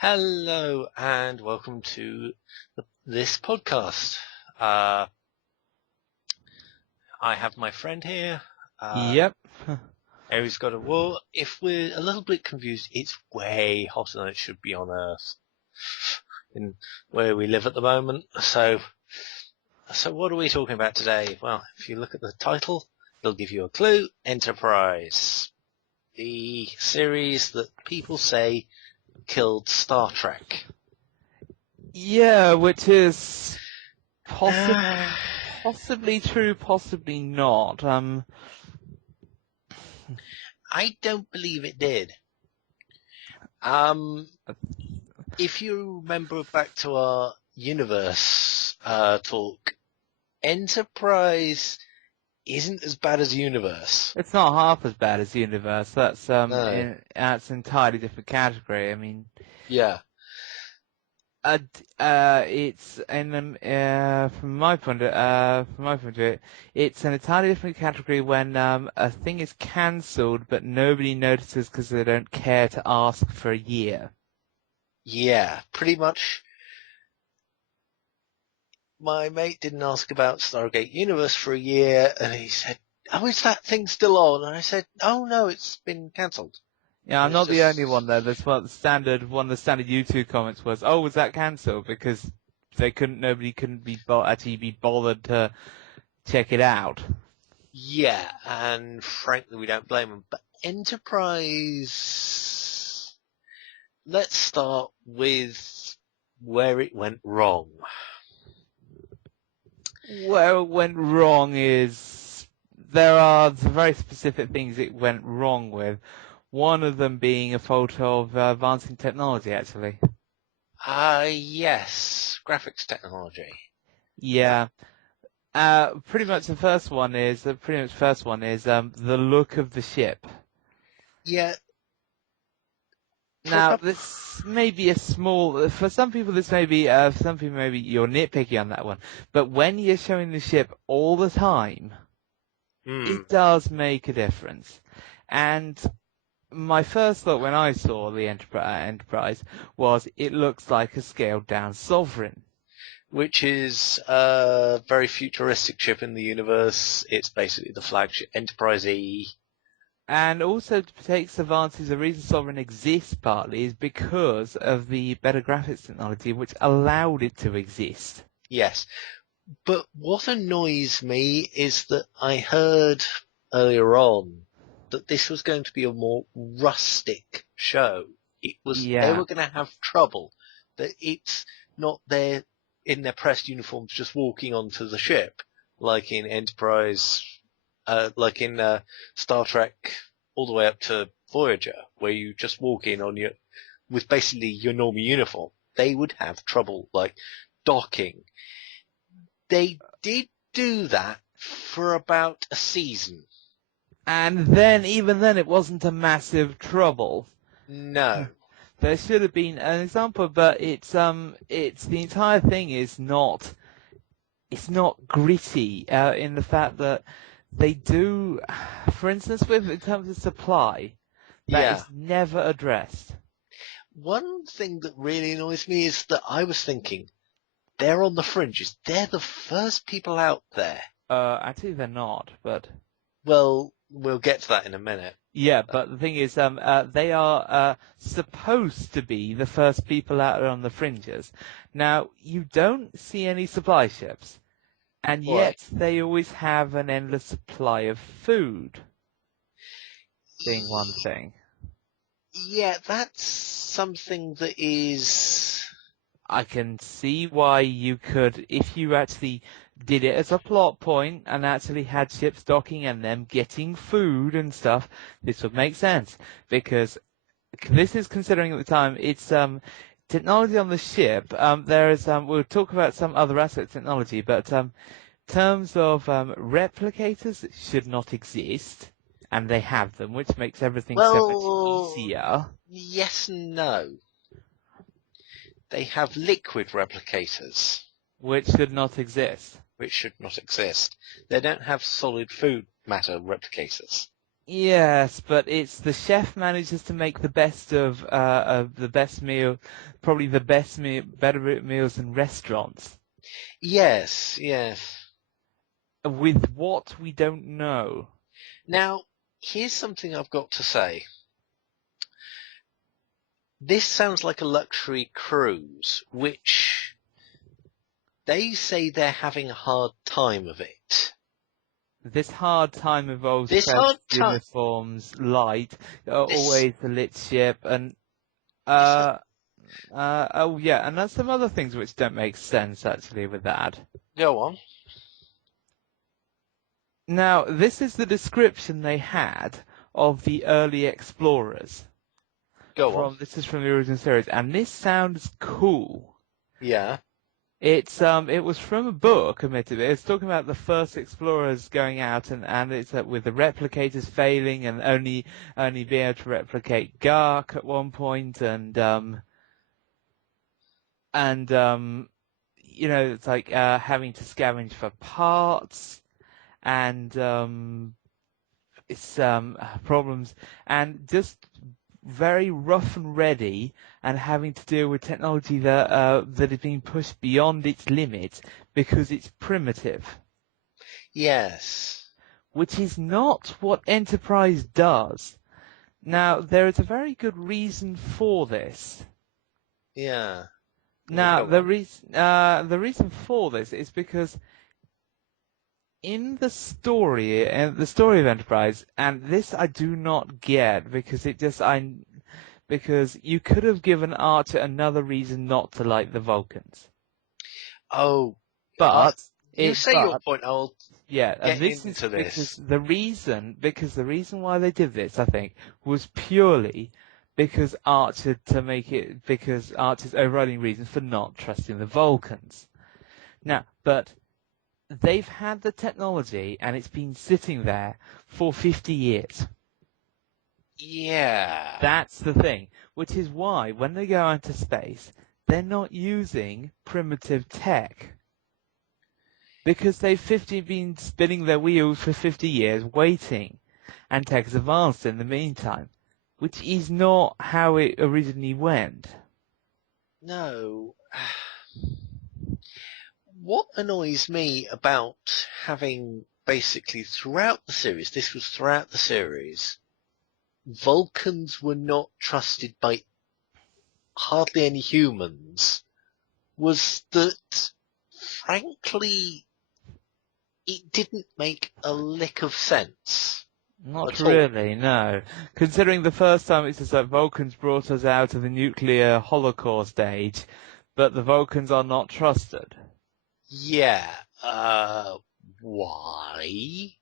Hello and welcome to this podcast. I have my friend here. Yep. Aries got a war. If we're a little bit confused, it's way hotter than it should be on Earth, in where we live at the moment. So what are we talking about today? Well, if you look at the title, it'll give you a clue. Enterprise, the series that people say killed Star Trek. Yeah, which is possibly true, possibly not. I don't believe it did. If you remember back to our universe talk, Enterprise isn't as bad as Universe. It's not half as bad as Universe. That's No. that's an entirely different category. I mean, Yeah. it's from my point of view, it's an entirely different category when a thing is cancelled but nobody notices because they don't care to ask for a year. Yeah, pretty much. My mate didn't ask about Stargate Universe for a year, and he said, "Oh, is that thing still on?" And I said, "Oh no, it's been cancelled." Yeah, I'm It's not the only just one though. That's what one of the standard YouTube comments was. Oh, was that cancelled? Because nobody couldn't actually be bothered to check it out. yeah, and frankly, we don't blame them. But Enterprise, let's start with where it went wrong. Where it went wrong is there are very specific things it went wrong with. One of them being a fault of advancing technology, actually. Yes, graphics technology. Yeah. Pretty much the first one is the look of the ship. Yeah. Now, this may be for some people you're nitpicky on that one, but when you're showing the ship all the time, it does make a difference. And my first thought when I saw the Enterprise was it looks like a scaled down Sovereign. Which is a very futuristic ship in the universe. It's basically the flagship Enterprise E. And also takes advantage, the reason Sovereign exists partly is because of the better graphics technology which allowed it to exist. Yes. But what annoys me is that I heard earlier on that this was going to be a more rustic show. They were going to have trouble. That it's not there in their pressed uniforms just walking onto the ship, like in Enterprise, like in Star Trek all the way up to Voyager, where you just walk in with basically your normal uniform. They would have trouble, like, docking. They did do that for about a season. And then, even then, it wasn't a massive trouble. No. There should have been an example, but it's the entire thing it's not gritty in the fact that they do, for instance, in terms of supply, that is never addressed. One thing that really annoys me is that I was thinking, they're on the fringes. They're the first people out there. Actually, they're not, but... Well, we'll get to that in a minute. Yeah, but the thing is, they are supposed to be the first people out on the fringes. Now, you don't see any supply ships, and yet they always have an endless supply of food. Being one thing. Yeah, that's something that is... I can see why you could, if you actually did it as a plot point and actually had ships docking and them getting food and stuff, this would make sense. Because this is considering at the time, it's technology on the ship. We'll talk about some other aspects of technology, but in terms of replicators that should not exist, and they have them, which makes everything so much easier. Yes and no. They have liquid replicators. Which should not exist. They don't have solid food matter replicators. Yes, but it's the chef manages to make the best of the best meal, probably the best meal, better meals in restaurants. Yes, yes. With what we don't know. Now, here's something I've got to say. This sounds like a luxury cruise, which they say they're having a hard time of it. This hard time involves This hard time. uniforms, light, This. always the lit ship, and This. oh yeah, and there's some other things which don't make sense actually with that. Go on. Now, this is the description they had of the early explorers. Go on. This is from the original series, and this sounds cool. Yeah. It was from a book, admittedly. It's talking about the first explorers going out, and it's with the replicators failing and only being able to replicate Gark at one point, and you know, it's like having to scavenge for parts, and it's problems, and just very rough and ready, and having to deal with technology that is being pushed beyond its limits because it's primitive. Yes. Which is not what Enterprise does. Now, there is a very good reason for this. Yeah. Now, the reason for this is because in the story of Enterprise, and this I do not get because because you could have given Archer another reason not to like the Vulcans. Oh, but you say your point. I'll get into this. Because the reason why they did this, I think, was purely because Archer's overriding reason for not trusting the Vulcans. Now, but they've had the technology and it's been sitting there for 50 years. Yeah. That's the thing, which is why when they go into space, they're not using primitive tech. Because they've been spinning their wheels for 50 years waiting, and tech has advanced in the meantime, which is not how it originally went. No. What annoys me about having basically throughout the series, Vulcans were not trusted by hardly any humans, was that, frankly, it didn't make a lick of sense. Not really, no. Considering the first time it's just like Vulcans brought us out of the nuclear holocaust age, but the Vulcans are not trusted. Yeah, why?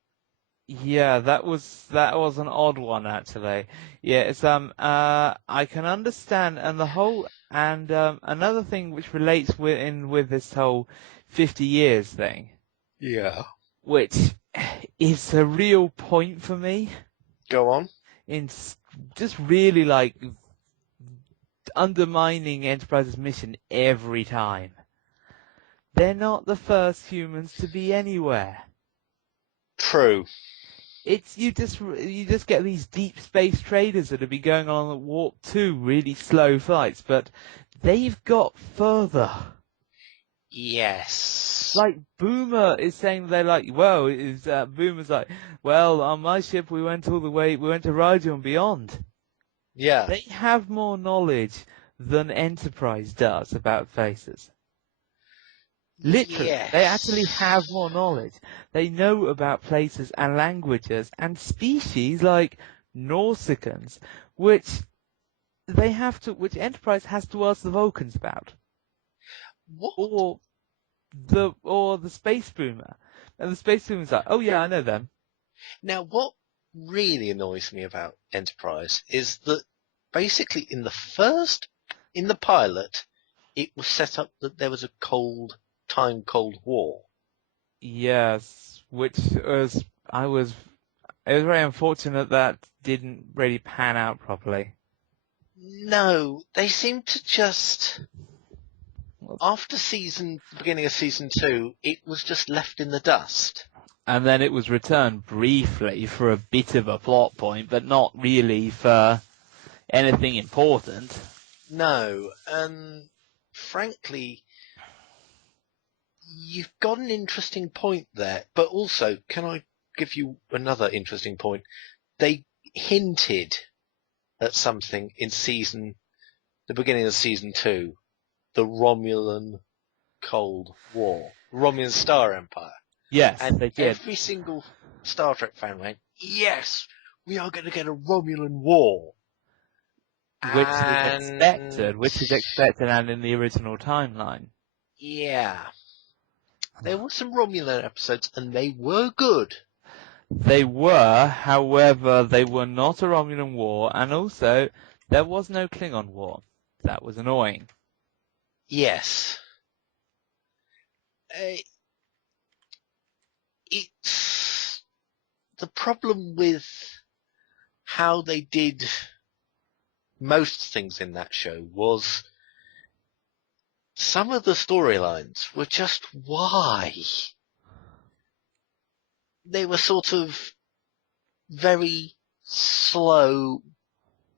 Yeah, that was an odd one actually. Yeah, it's I can understand, and another thing which relates with this whole 50 years thing. Yeah. Which is a real point for me. Go on. In just really like undermining Enterprise's mission every time. They're not the first humans to be anywhere. True. You just get these deep space traders that have been going on at Warp 2 really slow flights, but they've got further. Yes. Like Boomer is saying they're like, well, Boomer's like, well, on my ship we went all the way, we went to Rigel and beyond. Yeah. They have more knowledge than Enterprise does about faces. Literally, yes. They actually have more knowledge. They know about places and languages and species like Nausicans, which Enterprise has to ask the Vulcans about. What? Or the Space Boomer. And the Space Boomer's like, oh yeah, I know them. Now, what really annoys me about Enterprise is that basically in the pilot, it was set up that there was a Cold War. Yes, it was very unfortunate that didn't really pan out properly. No, they seem to just, after the beginning of season 2, it was just left in the dust. And then it was returned briefly for a bit of a plot point, but not really for anything important. No, and frankly, you've got an interesting point there. But also, can I give you another interesting point? They hinted at something in the beginning of season 2, the Romulan Cold War, Romulan Star Empire. Yes, and they did. Every single Star Trek fan went, yes, we are going to get a Romulan war. Which is expected and in the original timeline. Yeah. There were some Romulan episodes and they were good. They were, however, they were not a Romulan war, and also, there was no Klingon war. That was annoying. Yes. It's the problem with how they did most things in that show was some of the storylines were just why? They were sort of very slow,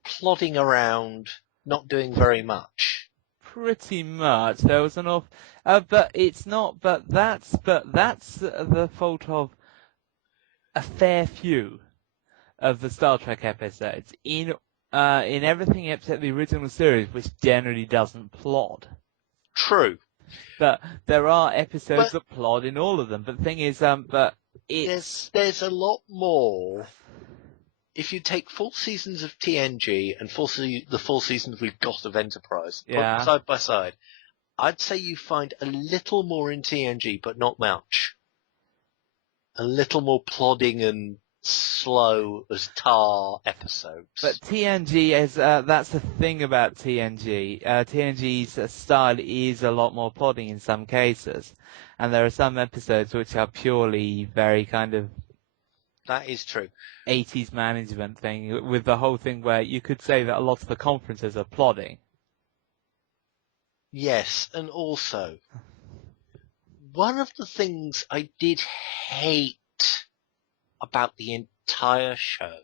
plodding around, not doing very much. Pretty much. There was an off, but it's not. But that's the fault of a fair few of the Star Trek episodes in everything except the original series, which generally doesn't plod. True. But there are episodes that plod in all of them. But the thing is, there's a lot more. If you take 4 seasons of TNG and the 4 seasons we've got of Enterprise, put them side by side, I'd say you find a little more in TNG, but not much. A little more plodding and slow as tar episodes. But TNG is, that's the thing about TNG. TNG's style is a lot more plodding in some cases. And there are some episodes which are purely very kind of... That is true. 80s management thing, with the whole thing where you could say that a lot of the conferences are plodding. Yes, and also, one of the things I did hate about the entire show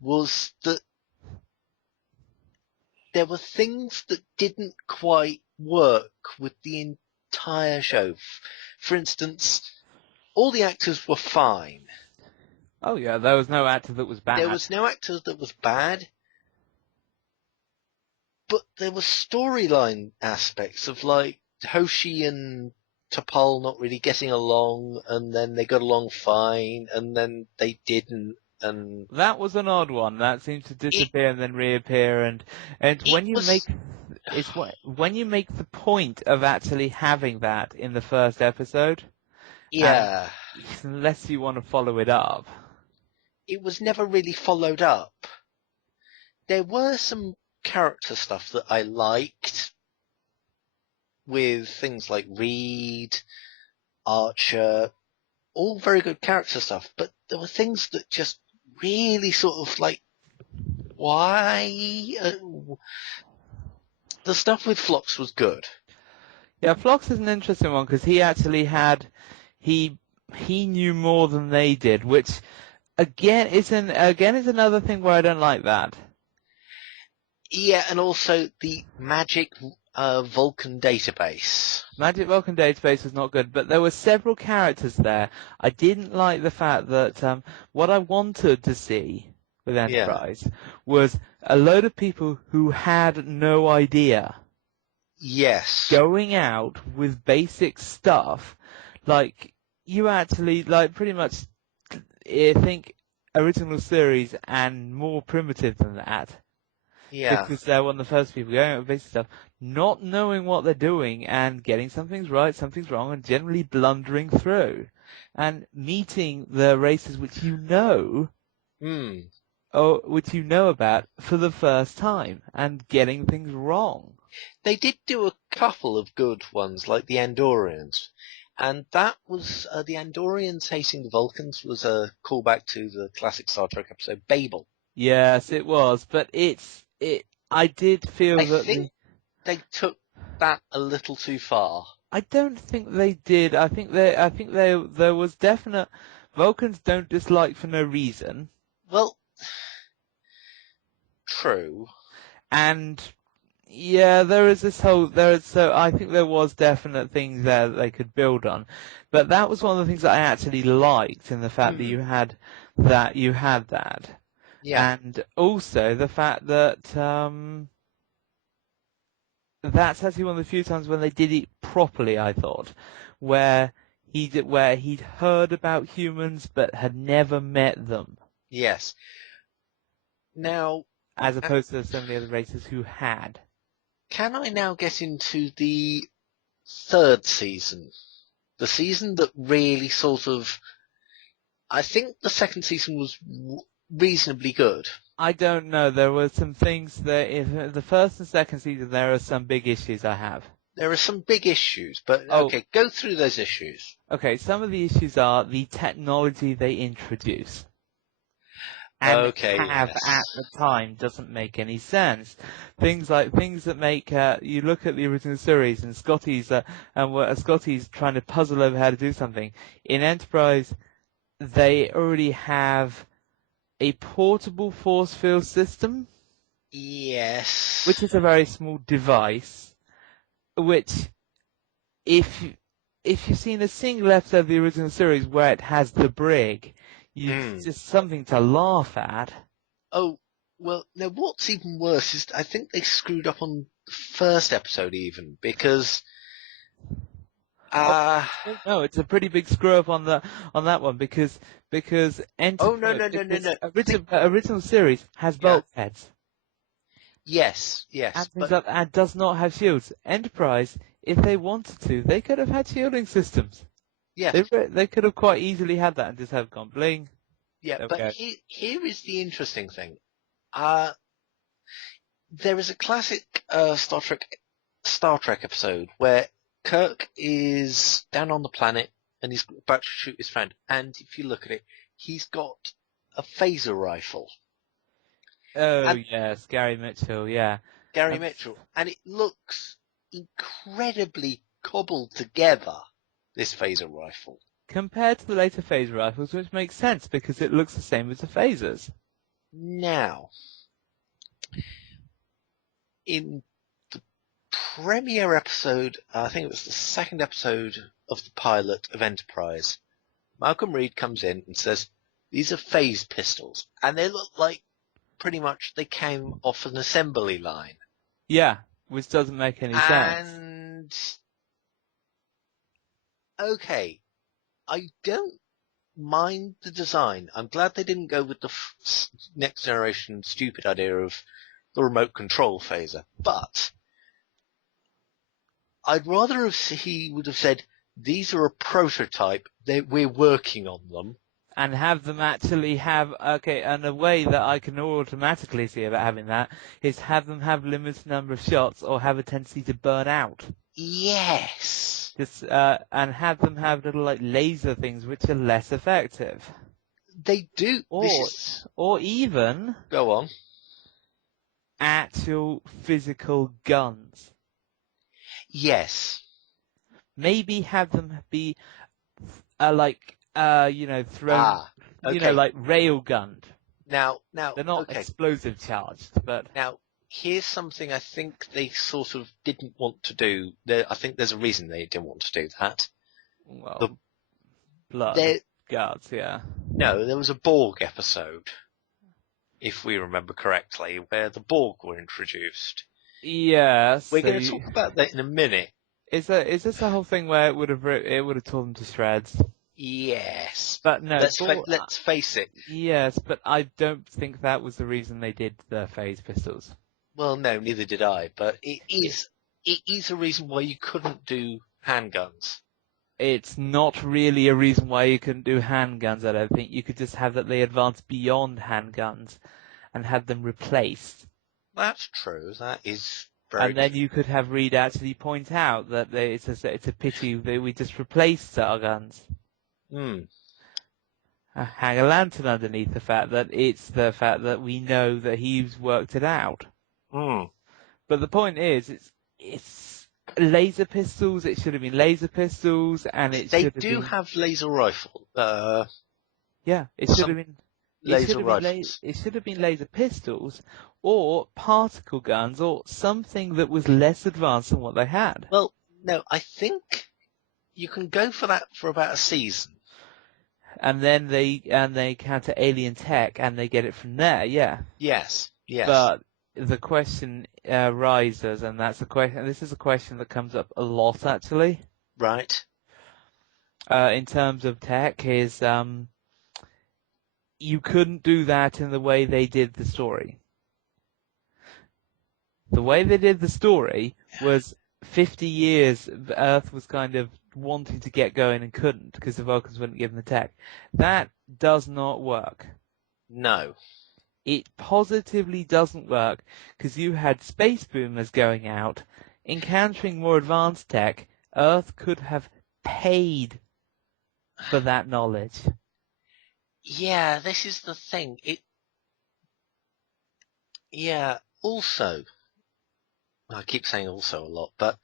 was that there were things that didn't quite work with the entire show. For instance, all the actors were fine. Oh yeah, there was no actor that was bad. There was no actor that was bad, but there were storyline aspects of like Hoshi and T'Pol not really getting along, and then they got along fine, and then they didn't, and... That was an odd one. That seemed to disappear and then reappear, and when you make the point of actually having that in the first episode... Yeah. Unless you want to follow it up. It was never really followed up. There were some character stuff that I liked, with things like Reed, Archer, all very good character stuff, but there were things that just really sort of like, why? The stuff with Phlox was good. Yeah, Phlox is an interesting one because he actually had, he knew more than they did, which again is another thing where I don't like that. Yeah, and also the Magic Vulcan database. Magic Vulcan database was not good, but there were several characters there. I didn't like the fact that what I wanted to see with Enterprise was a load of people who had no idea. Yes. Going out with basic stuff, like you actually like pretty much think original series and more primitive than that. Yeah. Because they're one of the first people going out with basic stuff, not knowing what they're doing and getting something's right, something's wrong, and generally blundering through. And meeting the races which you know, or which you know about for the first time, and getting things wrong. They did do a couple of good ones, like the Andorians. And that was, the Andorians hating the Vulcans was a callback to the classic Star Trek episode Babel. Yes, it was, but I did feel I think they took that a little too far. I don't think they did. I think there was definite Vulcans don't dislike for no reason. Well, true. And yeah, so I think there was definite things there that they could build on. But that was one of the things that I actually liked in the fact that you had that. Yeah. And also the fact that that's actually one of the few times when they did it properly, I thought, where he'd heard about humans but had never met them. Yes. Now, as opposed to so many other races who had. Can I now get into the third season? The season that really sort of... I think the second season was reasonably good. I don't know. There were some things that in the first and second season there are some big issues I have. There are some big issues, but okay, go through those issues. Okay, some of the issues are the technology they introduce. And at the time doesn't make any sense. Things that make you look at the original series and Scotty's trying to puzzle over how to do something. In Enterprise, they already have a portable force field system. Yes. Which is a very small device, which if you've seen a single episode of the original series where it has the brig, it's just something to laugh at. Oh, well, now what's even worse is I think they screwed up on the first episode even, because... no, it's a pretty big screw up on that one, because original series has bulkheads. Yes. And does not have shields. Enterprise, if they wanted to, they could have had shielding systems. Yeah. They could have quite easily had that and just have gone bling. Yeah, but here is the interesting thing. There is a classic Star Trek episode where Kirk is down on the planet and he's about to shoot his friend, and if you look at it, he's got a phaser rifle. Yes, Gary Mitchell, yeah. Gary Mitchell. And it looks incredibly cobbled together, this phaser rifle. Compared to the later phaser rifles, which makes sense because it looks the same as the phasers. Now, in the premiere episode, I think it was the second episode of the pilot of Enterprise, Malcolm Reed comes in and says, these are phase pistols, and they look like pretty much they came off an assembly line. Yeah, which doesn't make any sense. And, okay, I don't mind the design. I'm glad they didn't go with the next generation stupid idea of the remote control phaser. But I'd rather he would have said, these are a prototype, we're working on them. And have them actually have, and a way that I can automatically see about having that is have them have limited number of shots or have a tendency to burn out. Yes. And have them have little laser things which are less effective. They do. Or even... Go on. Actual physical guns. Yes. Maybe have them be thrown, like rail gunned. Now they're not explosive charged, but now here's something I think they sort of didn't want to do. I think there's a reason they didn't want to do that. Well, blood guards, yeah. No, there was a Borg episode, if we remember correctly, where the Borg were introduced. Yes. We're going to talk about that in a minute. Is this the whole thing where it would have torn them to shreds? Yes. But no. Let's face it. Yes, but I don't think that was the reason they did the phase pistols. Well, no, neither did I. But it is a reason why you couldn't do handguns. It's not really a reason why you couldn't do handguns, I don't think. You could just have that they advance beyond handguns and have them replaced. That's true. That is very true. And then you could have Reed actually point out that it's a pity that we just replaced our guns. Hang a lantern underneath the fact that we know that he's worked it out. But the point is, it's laser pistols. It should have been laser pistols, and it They should have do been. have laser rifle. Yeah, it should have been. Laser rifles. It should have been laser pistols, or particle guns, or something that was less advanced than what they had. Well, no, I think you can go for that for about a season. And then they encounter alien tech, and they get it from there. Yeah. Yes. But the question rises, and that's a question. And this is a question that comes up a lot, actually. Right. In terms of tech, is you couldn't do that in the way they did the story. The way they did the story was 50 years. Earth was kind of wanting to get going and couldn't because the Vulcans wouldn't give them the tech. That does not work. No. It positively doesn't work because you had space boomers going out, encountering more advanced tech. Earth could have paid for that knowledge. Yeah, this is the thing. Also, I keep saying also a lot, but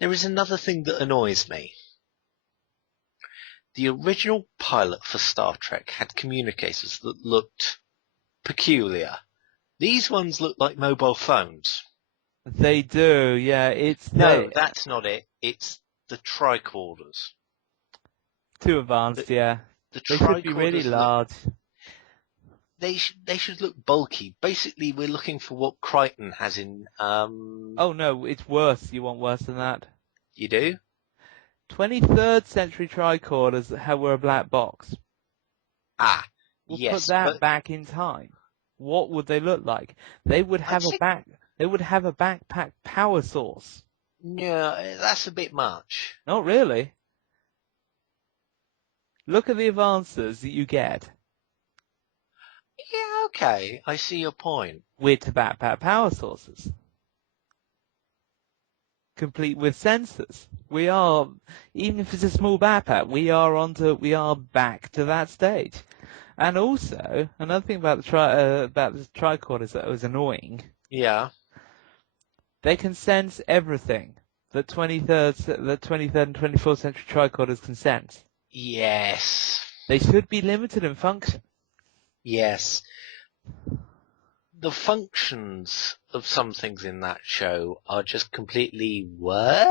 there is another thing that annoys me. The original pilot for Star Trek had communicators that looked peculiar. These ones look like mobile phones. They do, yeah. That's not it. It's the tricorders. Too advanced, yeah. They should be really large. They should look bulky. Basically, we're looking for what Crichton has in. Oh no, it's worse. You want worse than that? You do? 23rd century tricorders were a black box. We'll yes. Put that back in time. What would they look like? They would have They would have a backpack power source. No, that's a bit much. Not really. Look at the advances that you get. Yeah, okay. I see your point. With backpack power sources. Complete with sensors. We are, even if it's a small backpack, we are back to that stage. And also, another thing about the tricorders that was annoying. Yeah. They can sense everything that 23rd and 24th century tricorders can sense. Yes. They should be limited in function. Yes. The functions of some things in that show are just completely what?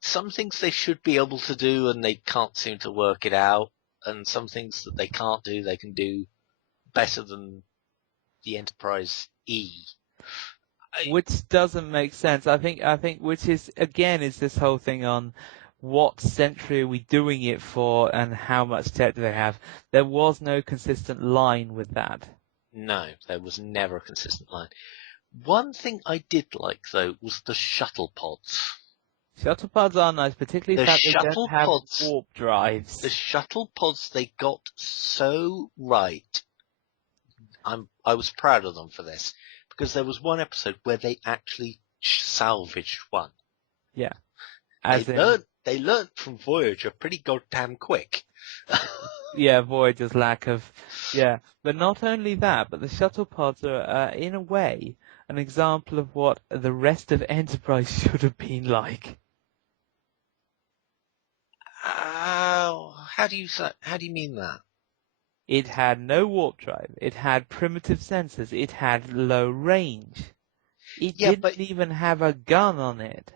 Some things they should be able to do and they can't seem to work it out, and some things that they can't do they can do better than the Enterprise E. Which doesn't make sense. I think which is again is this whole thing on what century are we doing it for and how much tech do they have. There was no consistent line with that. No, there was never a consistent line. One thing I did like though was the shuttle pods. Shuttle pods are nice, particularly if they don't have warp drives. The shuttle pods they got so right. I was proud of them for this. Because there was one episode where they actually salvaged one. Yeah. They learned from Voyager pretty goddamn quick. Yeah, Voyager's lack of... Yeah. But not only that, but the shuttle pods are, in a way, an example of what the rest of Enterprise should have been like. How do you mean that? It had no warp drive. It had primitive sensors. It had low range. It didn't even have a gun on it.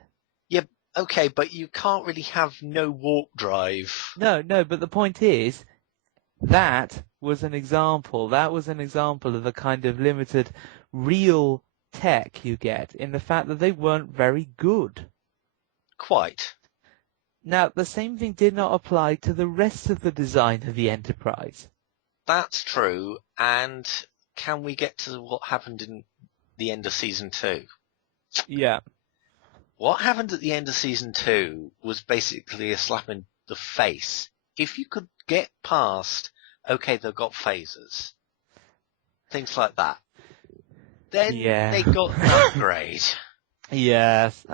Yeah, okay, but you can't really have no warp drive. No, but the point is, that was an example. That was an example of the kind of limited real tech you get in the fact that they weren't very good. Quite. Now, the same thing did not apply to the rest of the design of the Enterprise. That's true, and can we get to what happened in the end of Season 2? Yeah. What happened at the end of Season 2 was basically a slap in the face. If you could get past, okay, they've got phasers, things like that, then they got an upgrade. Yes.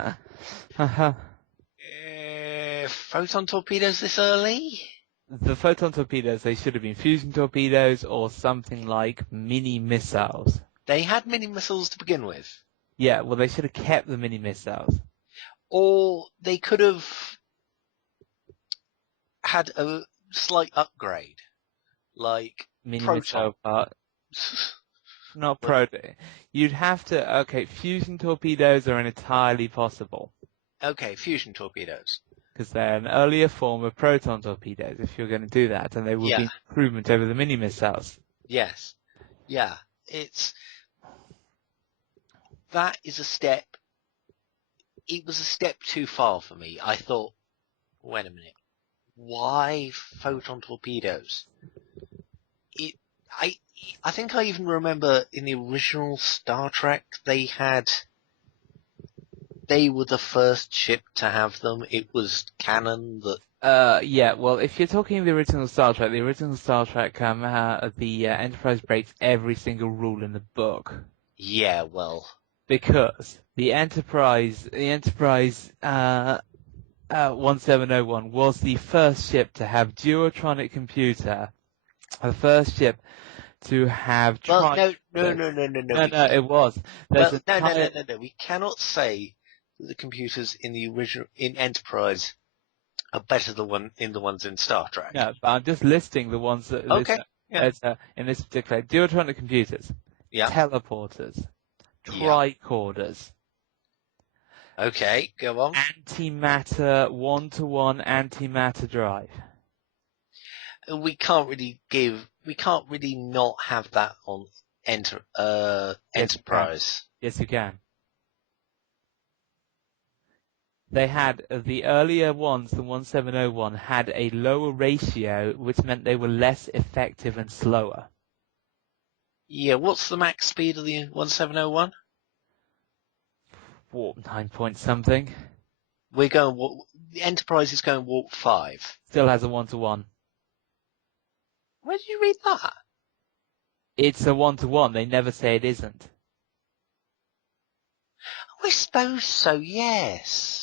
Photon torpedoes this early? The photon torpedoes, they should have been fusion torpedoes or something like mini missiles. They had mini missiles to begin with. Yeah, well, they should have kept the mini missiles. Or they could have had a slight upgrade, like Mini proton. missile part. Not proton. You'd have to. Okay, fusion torpedoes are entirely possible. Okay, fusion torpedoes. Because they're an earlier form of proton torpedoes, if you're going to do that, and they would be an improvement over the mini missiles. Yes. Yeah. That is a step. It was a step too far for me. I thought, wait a minute. Why photon torpedoes? I think I even remember in the original Star Trek they were the first ship to have them. It was canon that. Yeah, well, if you're talking the original Star Trek, the Enterprise breaks every single rule in the book. Yeah, well. Because the Enterprise 1701 was the first ship to have duotronic computer, the first ship to have. Well, no, it was. No. We cannot say that the computers in Enterprise are better than the ones in Star Trek. No, but I'm just listing the ones that. Okay. In this particular, duotronic computers, teleporters, tricorders. Okay, go on. Antimatter, one-to-one antimatter drive. We can't really not have that on Enterprise. Yes, you can. They had, the earlier ones, the 1701, had a lower ratio, which meant they were less effective and slower. Yeah, what's the max speed of the 1701? Warp 9 point something. The Enterprise is going warp 5. Still has a 1-to-1. Where did you read that? It's a 1-to-1. They never say it isn't. I suppose so, yes.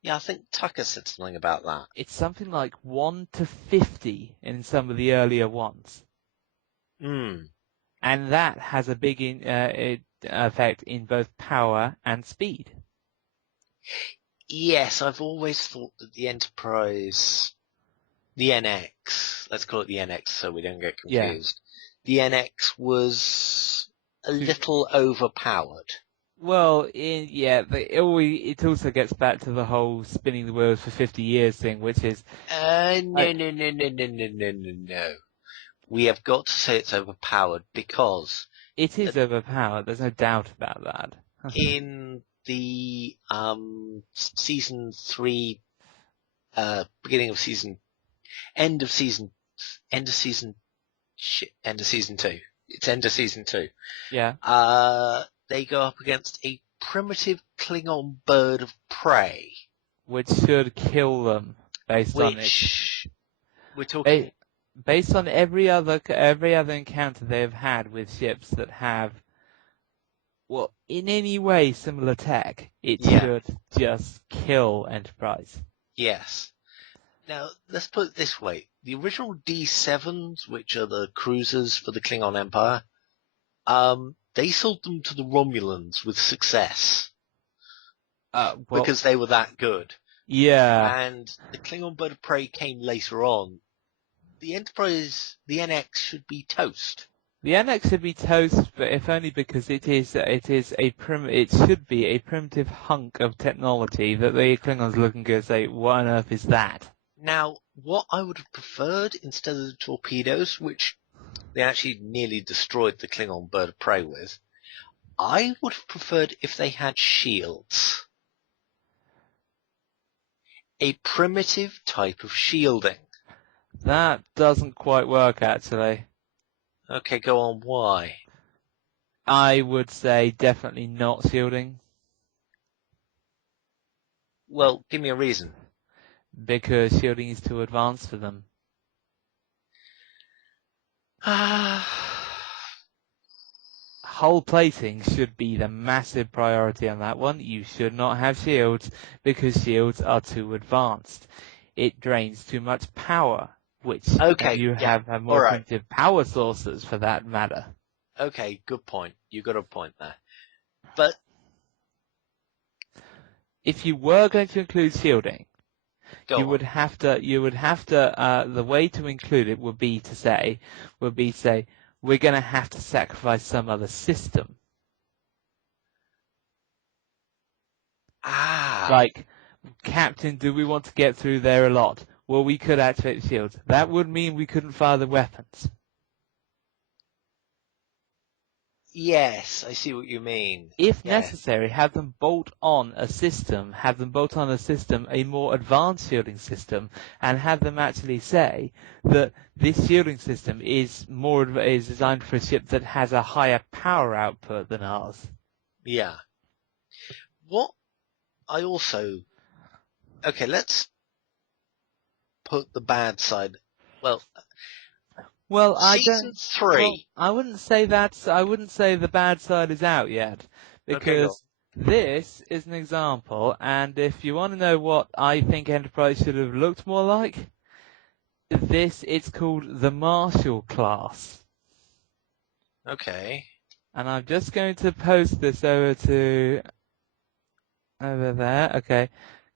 Yeah, I think Tucker said something about that. It's something like 1-to-50 in some of the earlier ones. And that has a big effect in both power and speed. Yes, I've always thought that the Enterprise, the NX, let's call it the NX so we don't get confused. Yeah. The NX was a little overpowered. Well, it also gets back to the whole spinning the wheels for 50 years thing, which is... No. We have got to say it's overpowered because... It is overpowered, there's no doubt about that. In the season 3, end of season 2. It's end of season 2. Yeah. They go up against a primitive Klingon bird of prey. Which should kill them, based on it. We're talking... Based on every other encounter they've had with ships that have, well, in any way similar tech, it should just kill Enterprise. Yes. Now, let's put it this way. The original D7s, which are the cruisers for the Klingon Empire, they sold them to the Romulans with success. Because they were that good. Yeah. And the Klingon bird of prey came later on. The Enterprise, the NX should be toast. The NX should be toast, but if only because it should be a primitive hunk of technology that the Klingons look and go and say, what on earth is that? Now, what I would have preferred instead of the torpedoes, which they actually nearly destroyed the Klingon bird of prey with, I would have preferred if they had shields. A primitive type of shielding. That doesn't quite work, actually. Okay, go on. Why? I would say definitely not shielding. Well, give me a reason. Because shielding is too advanced for them. Hull plating should be the massive priority on that one. You should not have shields because shields are too advanced. It drains too much power. Which you have more primitive power sources for that matter. Okay, good point. You got a point there. But if you were going to include shielding, Go you on. would have to, the way to include it would be to say, we're going to have to sacrifice some other system. Like, Captain, do we want to get through there a lot? Well, we could activate the shields. That would mean we couldn't fire the weapons. Yes, I see what you mean. If necessary, have them bolt on a more advanced shielding system, and have them actually say that this shielding system is designed for a ship that has a higher power output than ours. Yeah. Okay, let's put the bad side. Well, Season 3. I wouldn't say the bad side is out yet, because this is an example, and if you want to know what I think Enterprise should have looked more like, it's called the Marshall class. Okay. And I'm just going to post this over there, okay,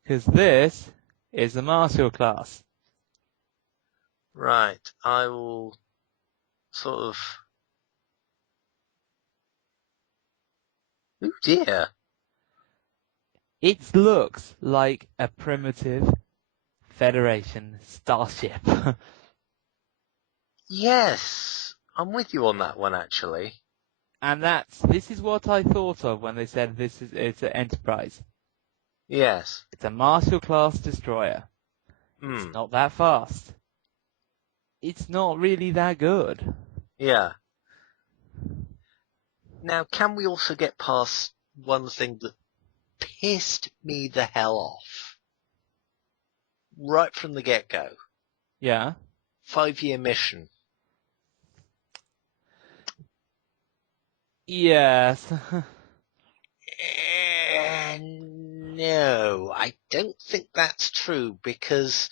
because this is the Marshall class. Right, I will sort of... Oh dear. It looks like a primitive Federation starship. Yes, I'm with you on that one actually. And this is what I thought of when they said it's an Enterprise. Yes. It's a Marshall class destroyer. It's not that fast. It's not really that good. Yeah. Now, can we also get past one thing that pissed me the hell off? Right from the get-go. Yeah. 5-year mission. Yes. No, I don't think that's true, because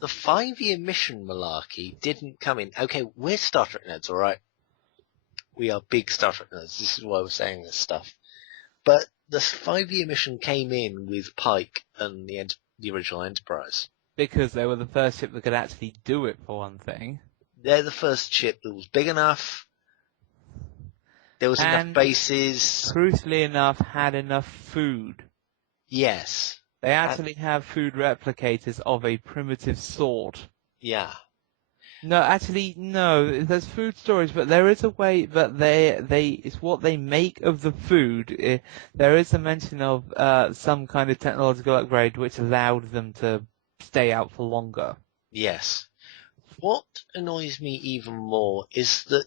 the 5-year mission malarkey didn't come in. Okay, we're Star Trek nerds, alright? We are big Star Trek nerds. This is why we're saying this stuff. But the 5-year mission came in with Pike and the original Enterprise. Because they were the first ship that could actually do it, for one thing. They're the first ship that was big enough. There was enough bases. Crucially enough, had enough food. Yes. They actually have food replicators of a primitive sort. Yeah. No, actually, no. There's food storage, but there is a way. But it's what they make of the food. There is a mention of some kind of technological upgrade which allowed them to stay out for longer. Yes. What annoys me even more is that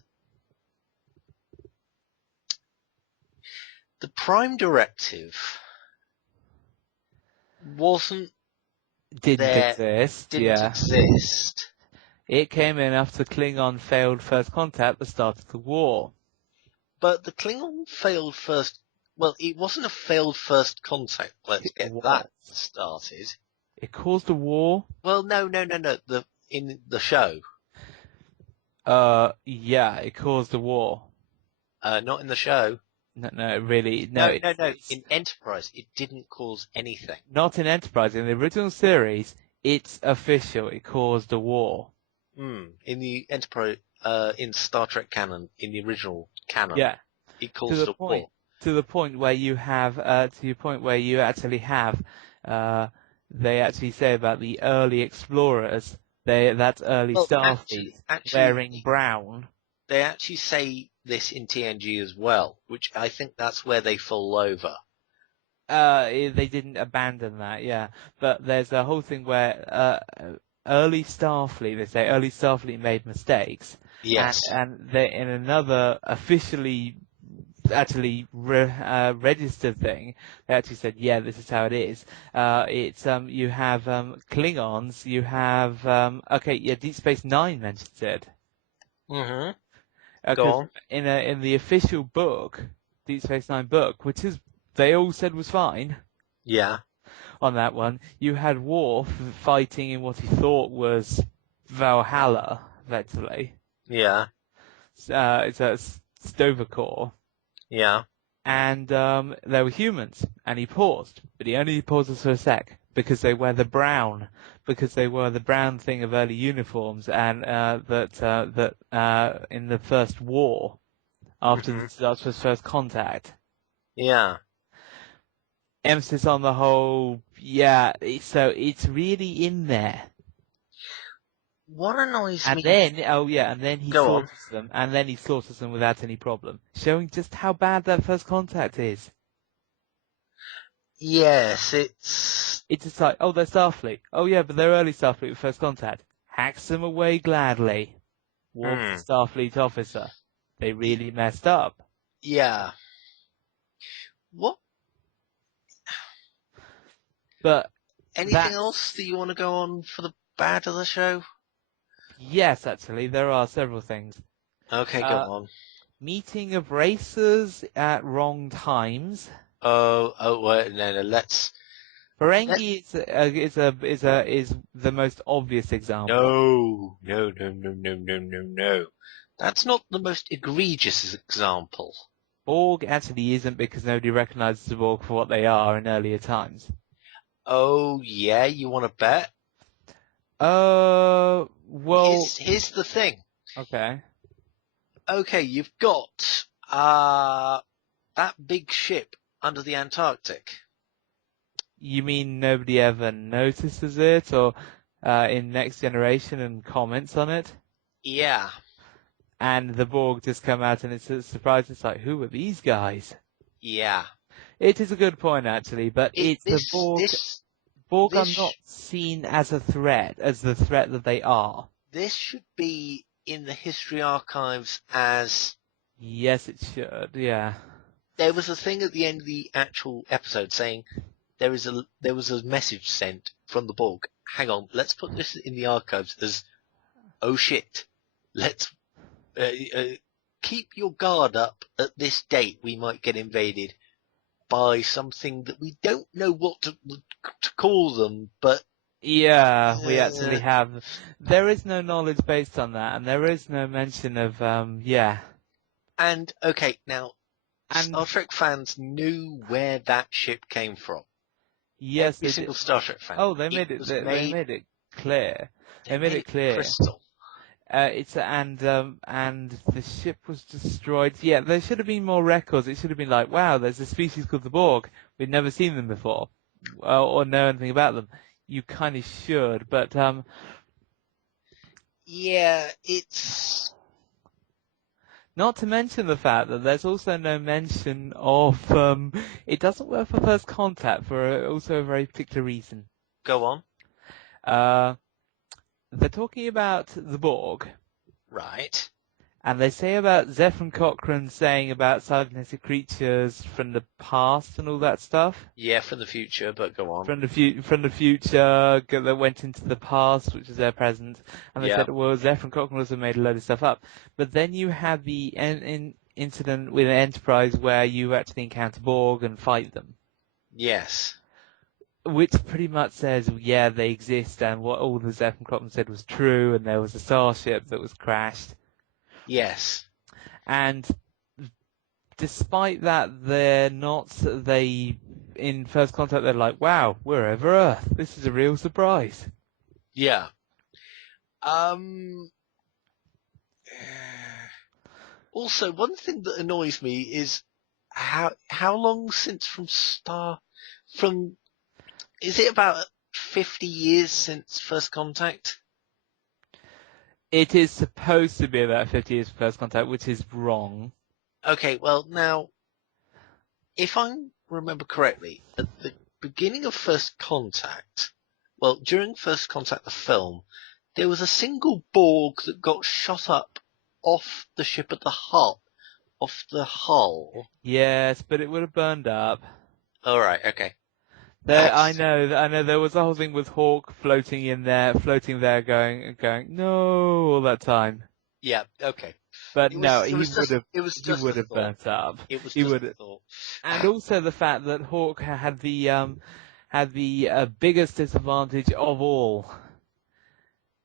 the Prime Directive didn't exist. It came in after Klingon failed first contact at the start of the war. But the Klingon failed first... Well, it wasn't a failed first contact. Let's get that started. It caused a war? Well, no. In the show. Yeah, it caused a war. Not in the show. No, really. No. In Enterprise, it didn't cause anything. Not in Enterprise. In the original series, it's official. It caused a war. In the Enterprise, in Star Trek canon, in the original canon, yeah, it caused a war. To the point where you have, they actually say about the early explorers, that's early Starfleet, wearing brown. They actually say this in TNG as well, which I think that's where they fall over. They didn't abandon that, yeah. But there's a whole thing where, early Starfleet made mistakes. Yes. And they, in another officially registered thing, they actually said, yeah, this is how it is. You have, Klingons, you have, Deep Space Nine mentions it. Mm-hmm. Go on. In the official book, Deep Space Nine book, which they all said was fine. Yeah. On that one, you had Worf fighting in what he thought was Valhalla, effectively. Yeah. It's a Sto-Vo-Kor. Yeah. and there were humans, and he paused, but he only pauses for a sec because they wear the brown thing of early uniforms, and that in the first war, after the Star Trek first contact. Yeah. Emphasis on the whole, so it's really in there. What annoys me... and then he slaughters them without any problem, showing just how bad that first contact is. Yes, it's just like, they're Starfleet. Oh yeah, but they're early Starfleet with first contact. Hacks them away gladly. Worf's the Starfleet officer. They really messed up. Yeah. What? But anything else that you want to go on for the bad of the show? Yes, actually, there are several things. Okay, go on. Meeting of racers at wrong times. Wait, no, let's... Ferengi is the most obvious example. No. That's not the most egregious example. Borg actually isn't, because nobody recognizes the Borg for what they are in earlier times. Oh, yeah? You want to bet? Well... Here's the thing. Okay. Okay, you've got, that big ship under the Antarctic. You mean nobody ever notices it, or in Next Generation and comments on it? Yeah. And the Borg just come out and it's a surprise. It's like, who are these guys? Yeah. It is a good point, actually, but the Borg are not seen as a threat, as the threat that they are. This should be in the history archives as... Yes, it should, yeah. There was a thing at the end of the actual episode saying there was a message sent from the Borg. Hang on, let's put this in the archives as, oh shit, let's keep your guard up. At this date, we might get invaded by something that we don't know what to call them, but... Yeah, we actually have. There is no knowledge based on that, and there is no mention of, And, okay, now, Star Trek fans knew where that ship came from. Yes, every single Star Trek fan. Oh, they made it clear. They made it clear. Crystal. And the ship was destroyed. Yeah, there should have been more records. It should have been like, wow, there's a species called the Borg. We've never seen them before, or know anything about them. You kind of should, but yeah, it's not to mention the fact that there's also no mention of it doesn't work for first contact for also a very particular reason. Go on. They're talking about the Borg. Right. And they say about Zephyr Cochrane saying about cybernetic creatures from the past and all that stuff. Yeah, from the future, but go on. From the future that went into the past, which is their present. And they said, well, Zephyr Cochrane also made a load of stuff up. But then you had the incident with Enterprise where you actually encounter Borg and fight them. Yes. Which pretty much says, yeah, they exist, and what all the Zephyr Cochrane said was true, and there was a starship that was crashed. Yes. And despite that, in First Contact, they're like, wow, we're over Earth. This is a real surprise. Yeah. Also, one thing that annoys me is how long since is it about 50 years since First Contact? It is supposed to be about 50 years from First Contact, which is wrong. Okay, well, now, if I remember correctly, at the beginning of First Contact, during First Contact the film, there was a single Borg that got shot up off the ship at the hull. Off the hull. Yes, but it would have burned up. Alright, okay. I know, there was a whole thing with Hawk floating there, going, no, all that time. Yeah, okay. But he would have burnt up. It was just a thought. And also the fact that Hawk had the biggest disadvantage of all.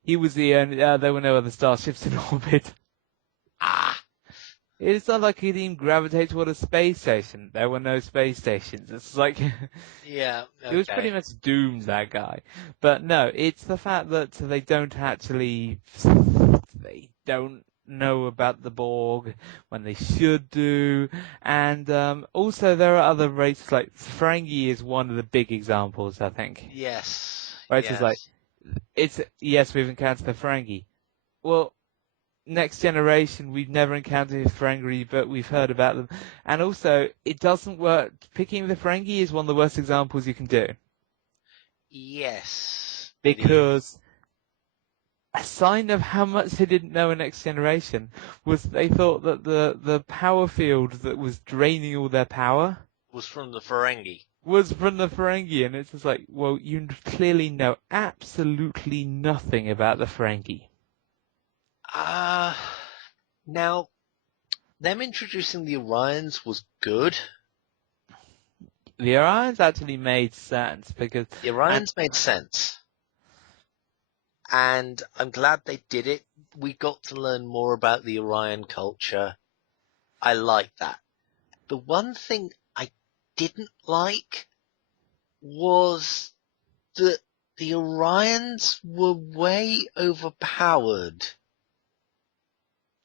He was the only, there were no other starships in orbit. It's not like he didn't gravitate toward a space station. There were no space stations. It's like Yeah, it was pretty much doomed, that guy. But no, it's the fact that they don't know about the Borg when they should do, and also there are other races like Ferengi is one of the big examples, I think. Yes. Right, Yes. it's like yes, we've encountered the Ferengi. Well, Next Generation, we've never encountered the Ferengi, but we've heard about them. And also, it doesn't work. Picking the Ferengi is one of the worst examples you can do. Yes. Because a sign of how much they didn't know in Next Generation was they thought that the power field that was draining all their power was from the Ferengi. And it's just like, well, you clearly know absolutely nothing about the Ferengi. Now, them introducing the Orions was good. The Orions actually made sense because the Orions made sense. And I'm glad they did it. We got to learn more about the Orion culture. I like that. The one thing I didn't like was that the Orions were way overpowered.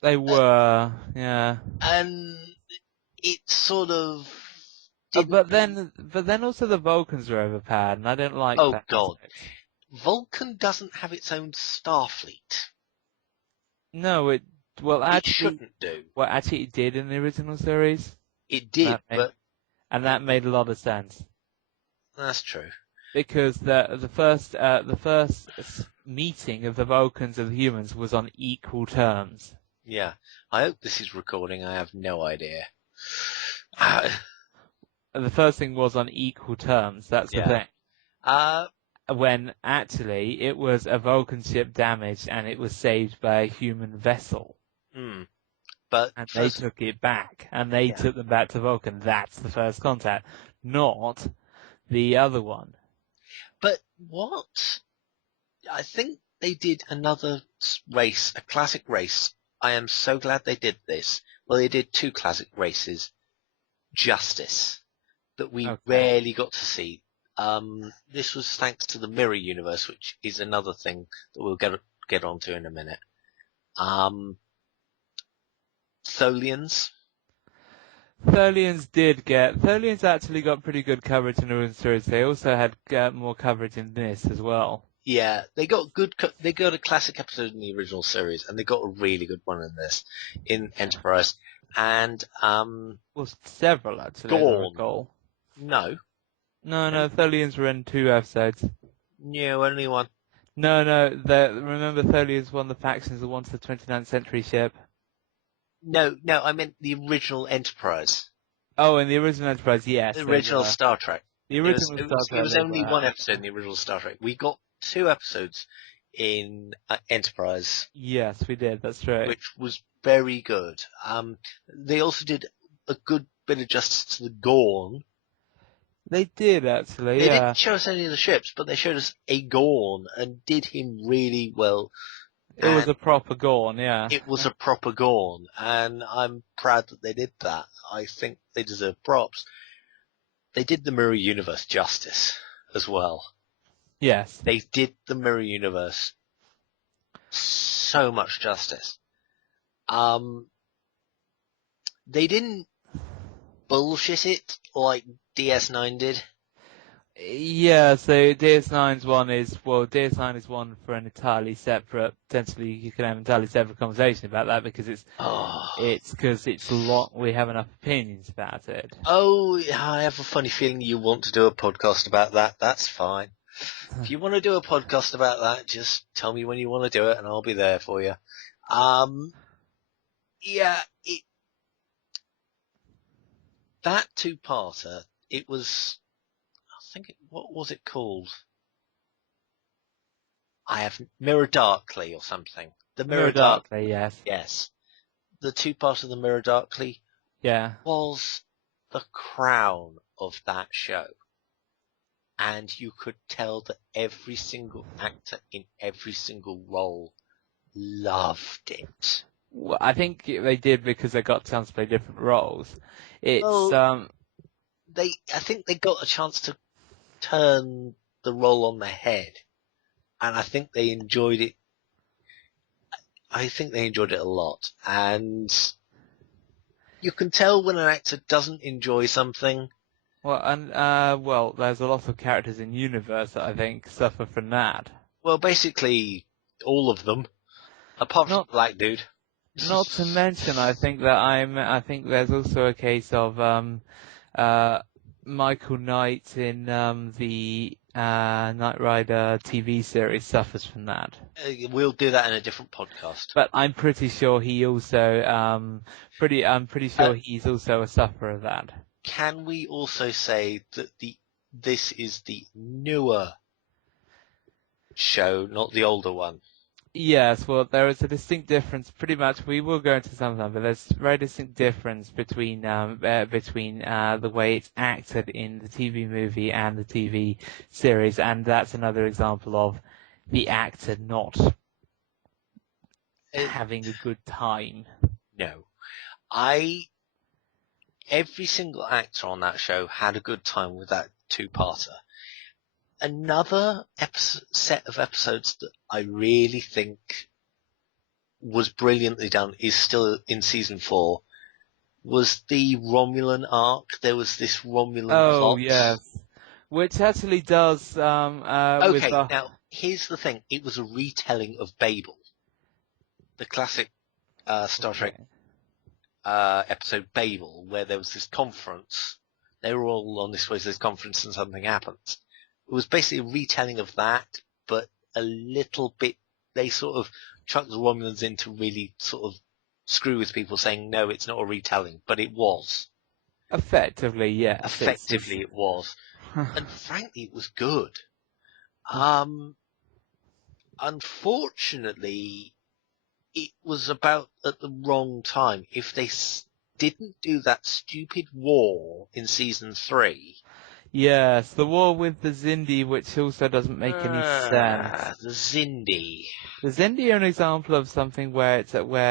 They were, yeah. And it sort of But then also the Vulcans were overpowered, and I don't like that. Oh God. Vulcan doesn't have its own Starfleet. No, it shouldn't do. Well, actually it did in the original series. It did, and that made a lot of sense. That's true. Because the first meeting of the Vulcans and the humans was on equal terms. Yeah. I hope this is recording. I have no idea. The first thing was on equal terms. That's the thing. When actually it was a Vulcan ship damaged and it was saved by a human vessel. But they took it back, and they took them back to Vulcan. That's the first contact, not the other one. But what? I think they did another race, a classic race. I am so glad they did this. Well, they did two classic races justice that we rarely got to see. This was thanks to the Mirror Universe, which is another thing that we'll get onto in a minute. Tholians. Tholians actually got pretty good coverage in the original series. They also had more coverage in this as well. Yeah, they got they got a classic episode in the original series, and they got a really good one in this, in Enterprise. And, several actually. Gorn. No, Tholians were in 2 episodes. No, only one. No, remember Tholians won the factions that wanted the 29th century ship? No, I meant the original Enterprise. Oh, in the original Enterprise, yes. The original Star Trek. The original Star Trek. It was only one episode in the original Star Trek. We got 2 episodes in Enterprise. Yes, we did, that's right. Which was very good. They also did a good bit of justice to the Gorn. They did, actually, They didn't show us any of the ships, but they showed us a Gorn and did him really well. It was a proper Gorn, yeah. It was a proper Gorn, and I'm proud that they did that. I think they deserve props. They did the Mirror Universe justice as well. Yes. They did the Mirror Universe so much justice. They didn't bullshit it like DS9 did. Yeah, so DS9's one is, DS9 is one for an entirely separate, potentially you can have an entirely separate conversation about that because we have enough opinions about it. Oh, I have a funny feeling you want to do a podcast about that. That's fine. If you want to do a podcast about that, just tell me when you want to do it and I'll be there for you. That 2-parter, it was, what was it called? Mirror Darkly or something. The Mirror Darkly, yes. Yes. The 2-part of the Mirror Darkly was the crown of that show. And you could tell that every single actor in every single role loved it. Well, I think they did because they got a chance to play different roles. It's Well, I think they got a chance to turn the role on their head, and I think they enjoyed it. I think they enjoyed it a lot, and you can tell when an actor doesn't enjoy something. well, there's a lot of characters in Universe that I think suffer from that. Well, basically all of them, apart from the black dude. Not to mention, I think there's also a case of Michael Knight in the Knight Rider TV series suffers from that. We'll do that in a different podcast. But I'm pretty sure he also I'm pretty sure he's also a sufferer of that. Can we also say that this is the newer show, not the older one? Yes, well, there is a distinct difference. Pretty much, we will go into some of them, but there's a very distinct difference between the way it's acted in the TV movie and the TV series, and that's another example of the actor not having a good time. No, every single actor on that show had a good time with that two-parter. Another set of episodes that I really think was brilliantly done is still in season 4. Was the Romulan arc? There was this Romulan plot. Oh yes, which actually does. Okay, now here's the thing: it was a retelling of Babel, the classic Star Trek episode Babel, where there was this conference. They were all on this way to this conference, and something happens. It was basically a retelling of that, but a little bit, they sort of chucked the Romulans in to really sort of screw with people, saying, no, it's not a retelling, but it was. Effectively, yes. Effectively, it was. And frankly, it was good. Unfortunately, it was about at the wrong time. If they didn't do that stupid war in season 3... Yes, the war with the Xindi, which also doesn't make any sense. The Xindi. The Xindi are an example of something where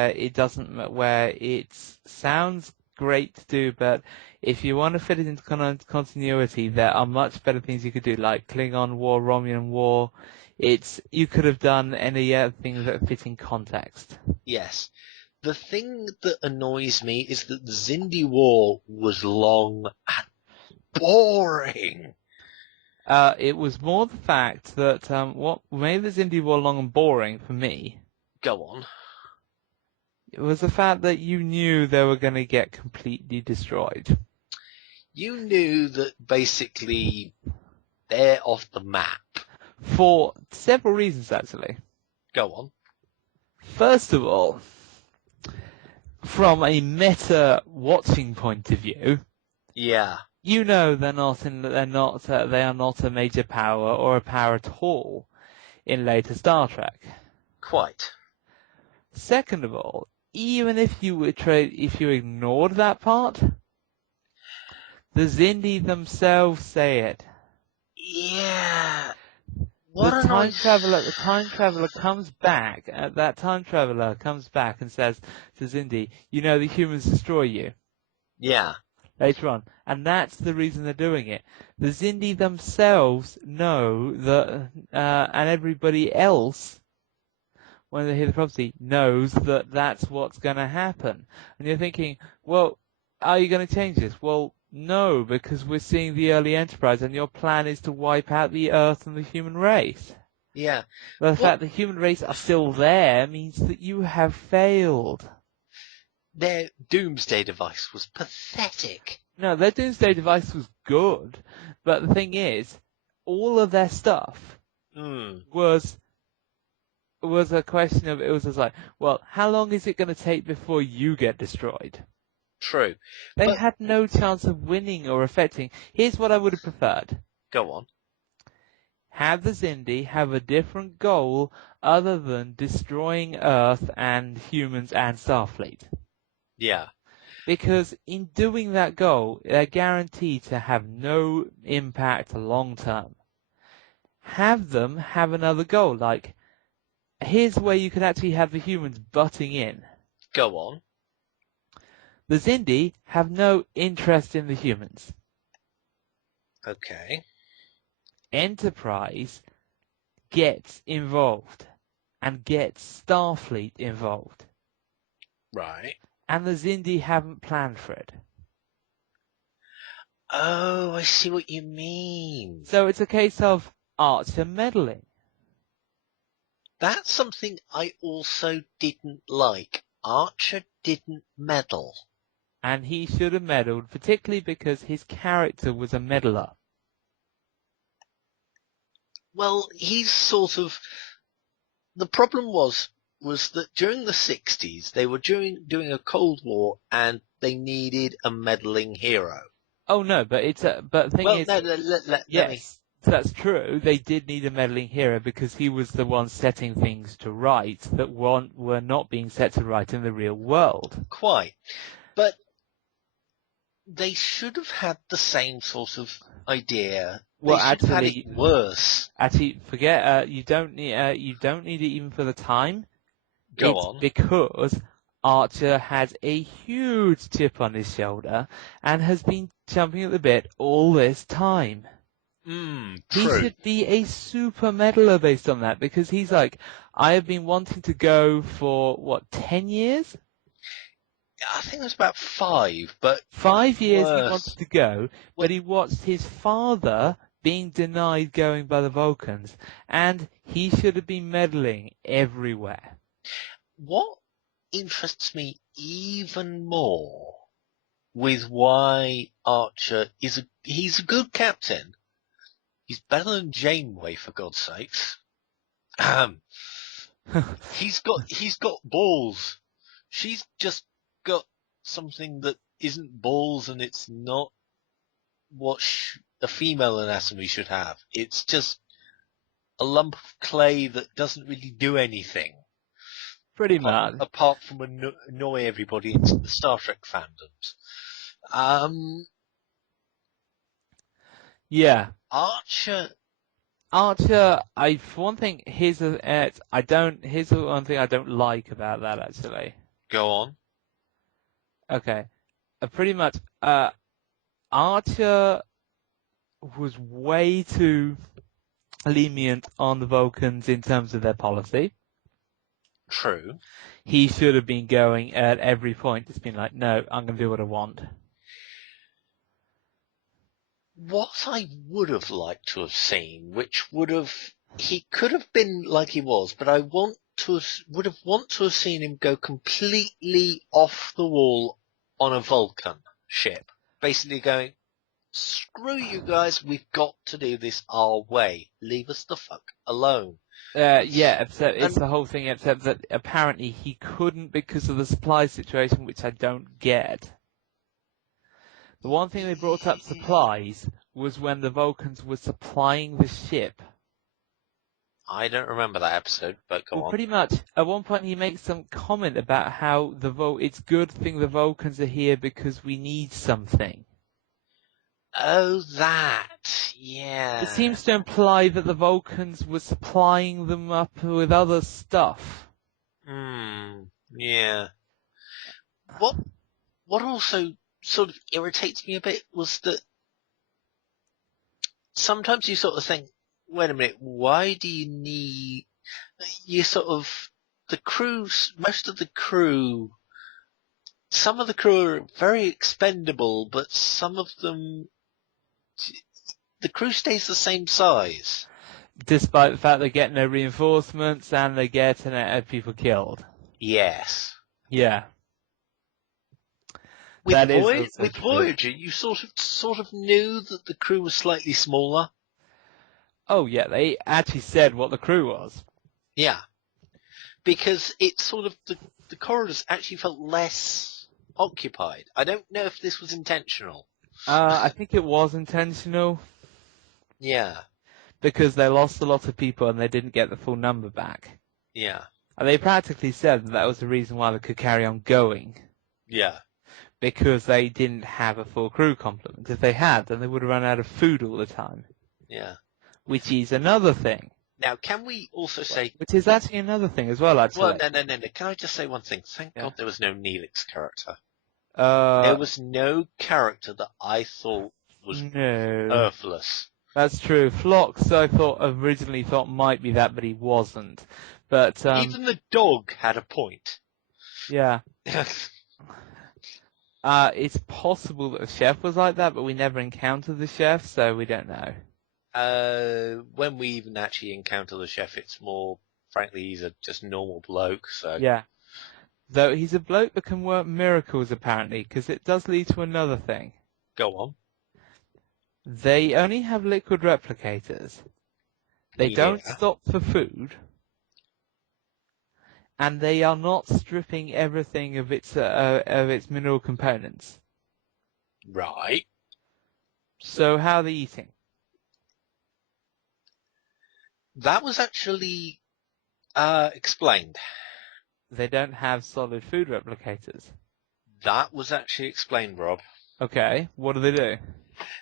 it sounds great to do, but if you want to fit it into continuity, there are much better things you could do, like Klingon War, Romulan War. You could have done any other things that fit in context. Yes. The thing that annoys me is that the Xindi War was long and boring. It was more the fact that what made the Xindi War long and boring for me. Go on. It was the fact that you knew they were going to get completely destroyed. You knew that basically they're off the map. For several reasons, actually. Go on. First of all, from a meta watching point of view. Yeah. You know they are not a major power or a power at all in later Star Trek. Quite. Second of all, even if you ignored that part, the Xindi themselves say it. Yeah. The time traveler comes back. That time traveler comes back and says to Xindi, "You know the humans destroy you." Yeah. Later on, and that's the reason they're doing it. The Xindi themselves know that, and everybody else, when they hear the prophecy, knows that that's what's going to happen. And you're thinking, well, are you going to change this? Well, no, because we're seeing the early Enterprise, and your plan is to wipe out the Earth and the human race. Yeah. The fact the human race are still there means that you have failed. Their doomsday device was pathetic. No, their doomsday device was good, but the thing is, all of their stuff was a question of, it was just like, well, how long is it going to take before you get destroyed? True. They had no chance of winning or affecting. Here's what I would have preferred. Go on. Have the Xindi have a different goal other than destroying Earth and humans and Starfleet. Yeah. Because in doing that goal, they're guaranteed to have no impact long term. Have them have another goal, like, here's where you could actually have the humans butting in. Go on. The Xindi have no interest in the humans. Okay. Enterprise gets involved and gets Starfleet involved. Right. And the Xindi haven't planned for it. Oh, I see what you mean. So it's a case of Archer meddling. That's something I also didn't like. Archer didn't meddle. And he should have meddled, particularly because his character was a meddler. Well, he's sort of... The problem was that during the 60s, they were doing a Cold War, and they needed a meddling hero. Oh no, but the thing is, yes, that's true. They did need a meddling hero because he was the one setting things to right that were not being set to right in the real world. Quite, but they should have had the same sort of idea. Well, they should actually, have had it worse. Actually, forget. You don't need it even for the time. Go it's on. Because Archer has a huge chip on his shoulder and has been jumping at the bit all this time. True. He should be a super meddler based on that, because he's like, I have been wanting to go for, 10 years? I think it was about 5, but... 5 years worse. he wanted to go, but he watched his father being denied going by the Vulcans, and he should have been meddling everywhere. What interests me even more with why Archer he's a good captain. He's better than Janeway, for God's sakes. He's got balls. She's just got something that isn't balls, and it's not what a female anatomy should have. It's just a lump of clay that doesn't really do anything. Pretty much. Apart from annoy everybody in the Star Trek fandoms. Yeah. Archer, for one thing, here's the one thing I don't like about that, actually. Go on. Okay. Pretty much, Archer was way too lenient on the Vulcans in terms of their policy. True. He should have been going at every point, just been like, no, I'm going to do what I want. What I would have liked to have seen, he could have been like he was, but I would have want to have seen him go completely off the wall on a Vulcan ship. Basically going, screw you guys, we've got to do this our way. Leave us the fuck alone. Except it's the whole thing, except that apparently he couldn't because of the supply situation, which I don't get. The one thing they brought up supplies was when the Vulcans were supplying the ship. I don't remember that episode, but go on. Pretty much, at one point he makes some comment about how it's good thing the Vulcans are here because we need something. Oh, that. Yeah. It seems to imply that the Vulcans were supplying them up with other stuff. Yeah. What also sort of irritates me a bit was that sometimes you sort of think, wait a minute, why do you need... the crew, most of the crew, some of the crew are very expendable, but some of them... The crew stays the same size. Despite the fact they get no reinforcements and they get people killed. Yes. Yeah. With Voyager, you sort of knew that the crew was slightly smaller. Oh yeah, they actually said what the crew was. Yeah. Because it sort of, the corridors actually felt less occupied. I don't know if this was intentional. I think it was intentional. Yeah. Because they lost a lot of people and they didn't get the full number back. Yeah. And they practically said that was the reason why they could carry on going. Yeah. Because they didn't have a full crew complement. If they had, then they would have run out of food all the time. Yeah. Which is another thing. Now, can we also say... Which is actually another thing as well, actually. Well, no. Can I just say one thing? Thank God there was no Neelix character. There was no character that I thought was worthless. That's true. Phlox, I originally thought might be that, but he wasn't. But even the dog had a point. Yeah. It's possible that the chef was like that, but we never encountered the chef, so we don't know. When we even actually encounter the chef, it's more, frankly, he's a just normal bloke, so... Yeah. Though he's a bloke that can work miracles, apparently, because it does lead to another thing. Go on. They only have liquid replicators. They don't stop for food. And they are not stripping everything of its mineral components. Right. So how are they eating? That was actually explained. They don't have solid food replicators. That was actually explained, Rob. Okay, what do they do?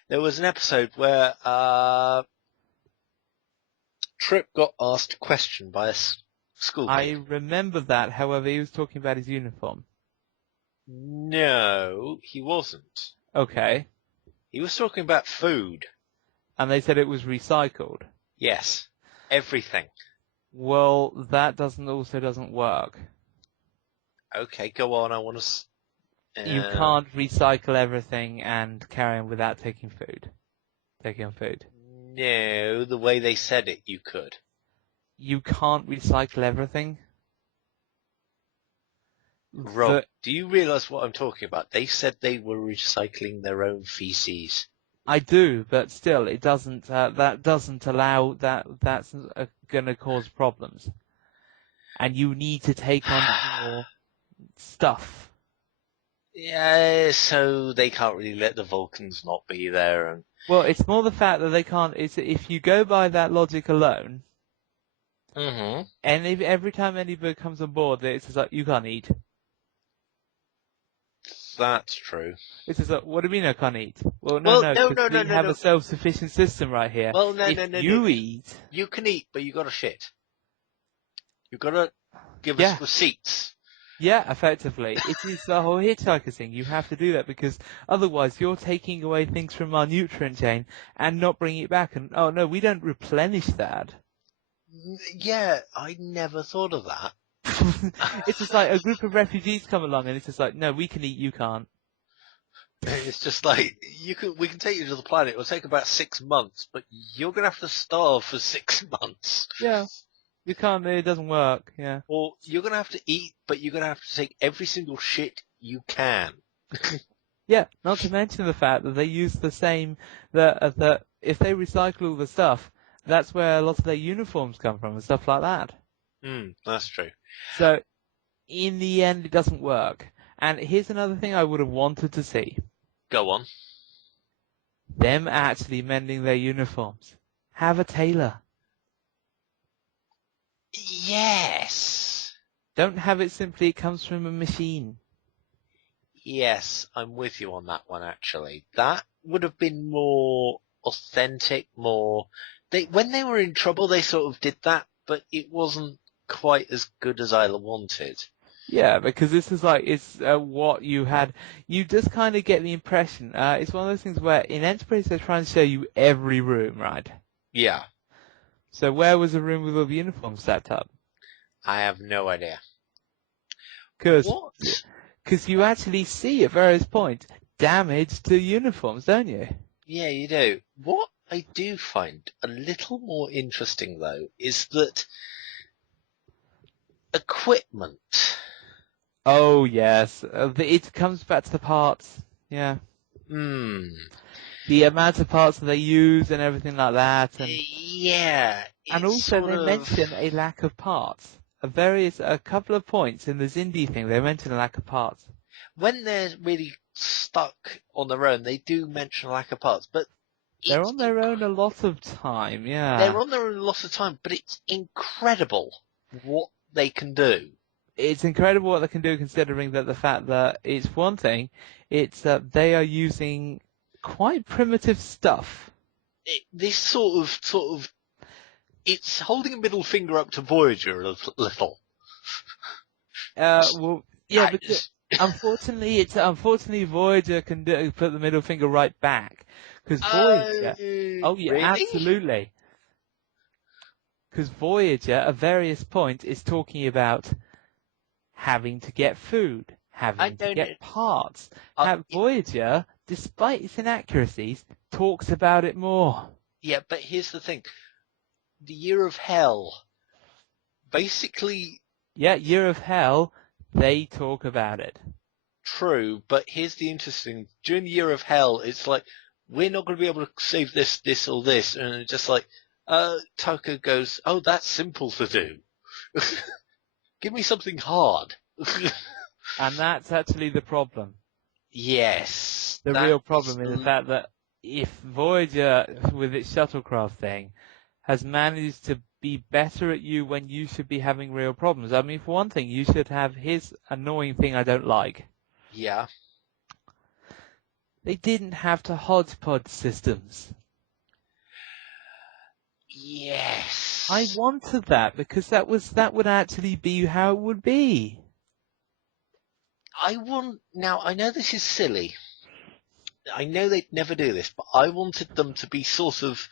There was an episode where Trip got asked a question by a school kid. I remember that, however, he was talking about his uniform. No, he wasn't. Okay. He was talking about food. And they said it was recycled? Yes. Everything. Well, that also doesn't work. Okay, go on, I want to... You can't recycle everything and carry on without taking food. Taking on food. No, the way they said it, you could. You can't recycle everything? Rob, do you realise what I'm talking about? They said they were recycling their own feces. I do, but still, it doesn't. That doesn't allow that. That's going to cause problems, and you need to take on more stuff. Yeah, so they can't really let the Vulcans not be there. And... Well, it's more the fact that they can't. It's if you go by that logic alone, and if every time anybody comes on board, it's just like you can't eat. That's true. It's just like, what do you mean I can't eat? Well, no. We have a self-sufficient system right here. Well, no. You eat. You can eat, but you gotta shit. You gotta give us receipts. Yeah, effectively. It is the whole hitchhiker thing. You have to do that because otherwise you're taking away things from our nutrient chain and not bringing it back. And, oh no, we don't replenish that. Yeah, I never thought of that. It's just like a group of refugees come along and it's just like, no, we can eat, you can't. It's just like, we can take you to the planet. It'll take about 6 months, but you're gonna have to starve for 6 months. Yeah. You can't, it doesn't work, yeah. Or you're gonna have to eat, but you're gonna have to take every single shit you can. Yeah, not to mention the fact that they use the same, that if they recycle all the stuff, that's where a lot of their uniforms come from and stuff like that. That's true. So, in the end, it doesn't work. And here's another thing I would have wanted to see. Go on. Them actually mending their uniforms. Have a tailor. Yes. Don't have it simply, it comes from a machine. Yes, I'm with you on that one, actually. That would have been more authentic, more... When they were in trouble, they sort of did that, but it wasn't quite as good as I wanted. Yeah, because this is like, it's what you had. You just kind of get the impression. It's one of those things where in Enterprise they're trying to show you every room, right? Yeah. So where was the room with all the uniforms set up? I have no idea. Because What? you actually see at various points damage to uniforms, don't you? Yeah, you do. What I do find a little more interesting, though, is that equipment. Oh, yes. It comes back to the parts. Yeah. The amount of parts that they use and everything like that. And, yeah. And also they mention a lack of parts. A couple of points in the Xindi thing, they mention a lack of parts. When they're really stuck on their own, they do mention a lack of parts, but they're on their own a lot of time, yeah. They're on their own a lot of time, but it's incredible what they can do. It's incredible what they can do, considering that the fact that it's one thing, it's that they are using quite primitive stuff. This sort of it's holding a middle finger up to Voyager a little. Well, yeah, because unfortunately Voyager can put the middle finger right back. Because Voyager, oh yeah, really? absolutely. Because Voyager, at various points, is talking about having to get food, having to get parts. Voyager, despite its inaccuracies, talks about it more. Yeah, but here's the thing. The Year of Hell, basically... Yeah, Year of Hell, they talk about it. True, but here's the interesting... During the Year of Hell, it's like, we're not going to be able to save this, this, or this, and it's just like, Tucker goes, oh, that's simple to do. Give me something hard. And that's actually the problem. Yes. The real problem is the fact that if Voyager, with its shuttlecraft thing, has managed to be better at you when you should be having real problems. I mean, for one thing, you should have his annoying thing I don't like. Yeah. They didn't have to hodgepodge systems. Yes. I wanted that because that would actually be how it would be. Now, I know this is silly. I know they'd never do this, but I wanted them to be sort of,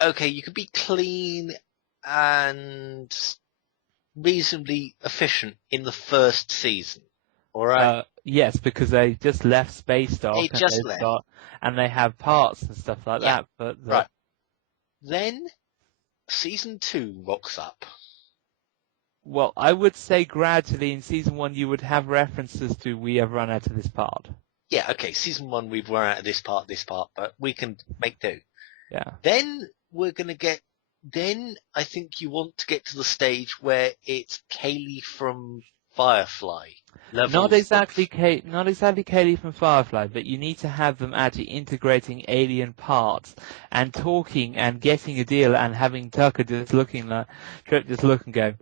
okay, you could be clean and reasonably efficient in the first season. Alright? Yes, because they just left Space Dock. They just left. And they have parts and stuff like that. But right. Then, season 2 rocks up. Well, I would say gradually in season 1 you would have references to we have run out of this part. Yeah, okay, season 1 we've run out of this part, but we can make do. Yeah. Then I think you want to get to the stage where it's Kaylee from Firefly. Not exactly Kaylee from Firefly, but you need to have them actually integrating alien parts and talking and getting a deal and having Tucker just look and go,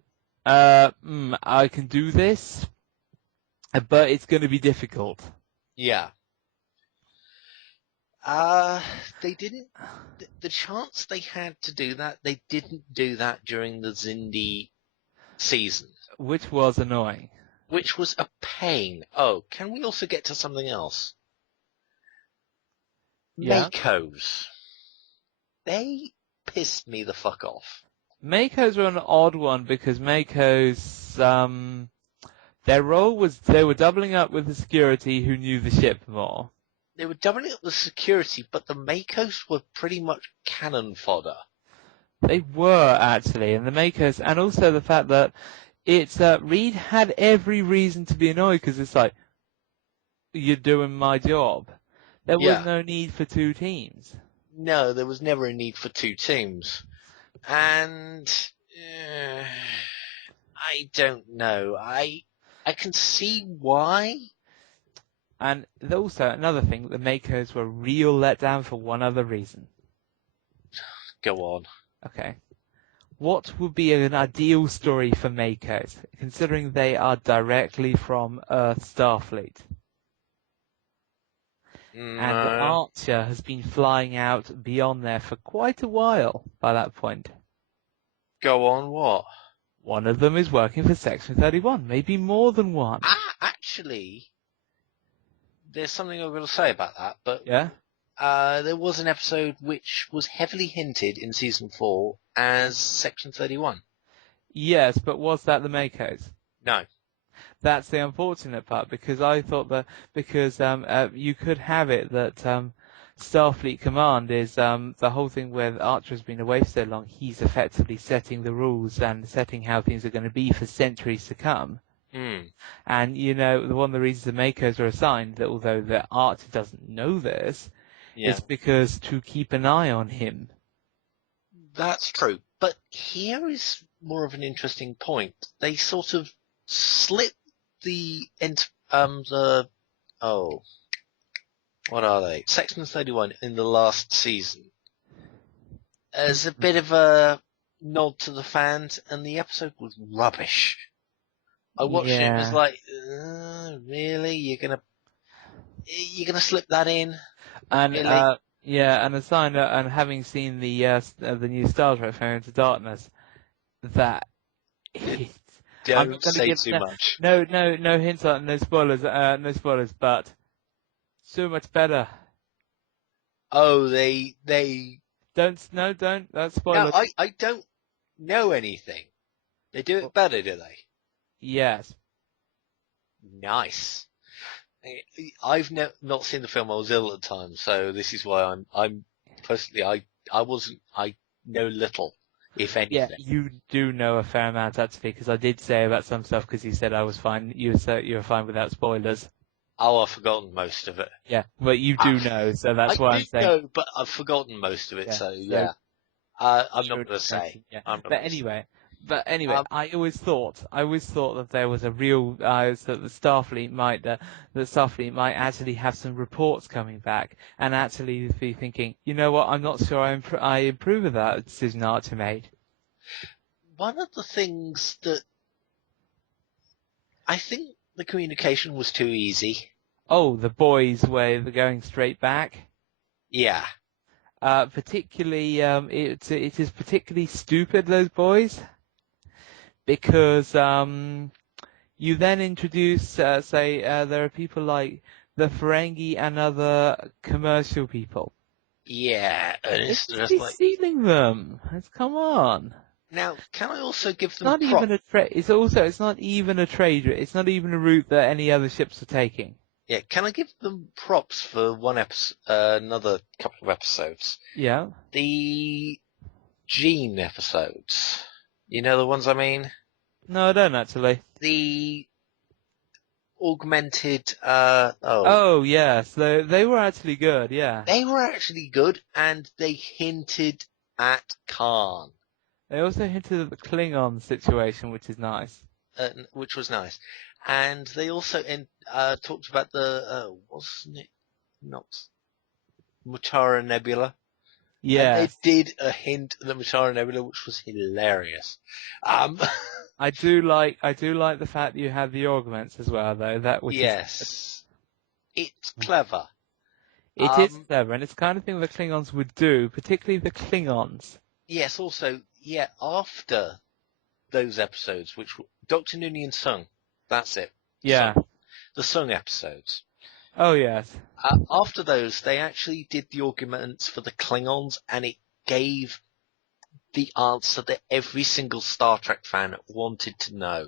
I can do this, but it's going to be difficult. Yeah. They didn't, the chance they had to do that, they didn't do that during the Xindi season. Which was annoying. Which was a pain. Oh, can we also get to something else? Yeah. Makos. They pissed me the fuck off. Makos were an odd one because Makos, their role was they were doubling up with the security who knew the ship more. They were doubling up the security, but the Makos were pretty much cannon fodder. They were, actually, and the Makos, and also the fact that Reed had every reason to be annoyed because it's like, you're doing my job. There was no need for two teams. No, there was never a need for two teams. And I don't know. I can see why. And also, another thing, the Makos were real letdown for one other reason. Go on. Okay. What would be an ideal story for Makos, considering they are directly from Earth Starfleet? And Archer has been flying out beyond there for quite a while by that point. Go on, what? One of them is working for Section 31, maybe more than one. Actually, there's something I'm going to say about that, but yeah? There was an episode which was heavily hinted in Season 4 as Section 31. Yes, but was that the Makos? No. That's the unfortunate part, because I thought that, you could have it that Starfleet Command is the whole thing where Archer has been away for so long, he's effectively setting the rules and setting how things are going to be for centuries to come. And, one of the reasons the Makos are assigned, that although the Archer doesn't know this, is because to keep an eye on him. That's true. But here is more of an interesting point. They sort of slit what are they? Section 31 in the last season as a bit of a nod to the fans, and the episode was rubbish. I watched it and was like, really? You're gonna slip that in? And, really? Yeah, and and having seen the new Star Trek Far Into Darkness, that I'm Don't not going to say give too much. no hints on no spoilers, but so much better. Oh, they. Don't spoil No, it. I don't know anything. They do it better, do they? Yes. Nice. I've not seen the film. I was ill at the time, so this is why I'm personally I know little, if anything. Yeah, you do know a fair amount actually, because I did say about some stuff because you said I was fine. You were fine without spoilers. Oh, I've forgotten most of it. Yeah, but you do know, so that's why I'm saying. I do know, but I've forgotten most of it. Yeah, so yeah, I'm not going to say. Yeah. I'm not But gonna say. anyway, I always thought that there was a real that the Starfleet might actually have some reports coming back and actually be thinking, you know what, I'm not sure I approve of that decision Archer made. One of the things that I think the communication was too easy. Oh, the boys way they're going straight back. Yeah. Particularly, it is particularly stupid, those boys, because you then introduce, there are people like the Ferengi and other commercial people. Yeah, and it's just like stealing them. Come on. now. Can I also give them Not even a it's not even a trade. It's not even a route that any other ships are taking. Yeah, can I give them props for one episode, another couple of episodes? Yeah. The Gene episodes. You know the ones I mean? No, I don't actually. The augmented, Oh, yes. They were actually good, yeah. They were actually good, and they hinted at Khan. They also hinted at the Klingon situation, which is nice. Which was nice. And they also talked about the, wasn't it not Mutara Nebula? Yeah. And they did a hint at the Mutara Nebula, which was hilarious. I do like the fact that you have the augments as well, though. Yes. It's clever. It is clever, and it's the kind of thing the Klingons would do, particularly the Klingons. Yes, also, yeah, after those episodes, which were Dr. Noonien Sung, that's it. Yeah. The Sung episodes. Oh, yes. After those, they actually did the augments for the Klingons, and it gave the answer that every single Star Trek fan wanted to know.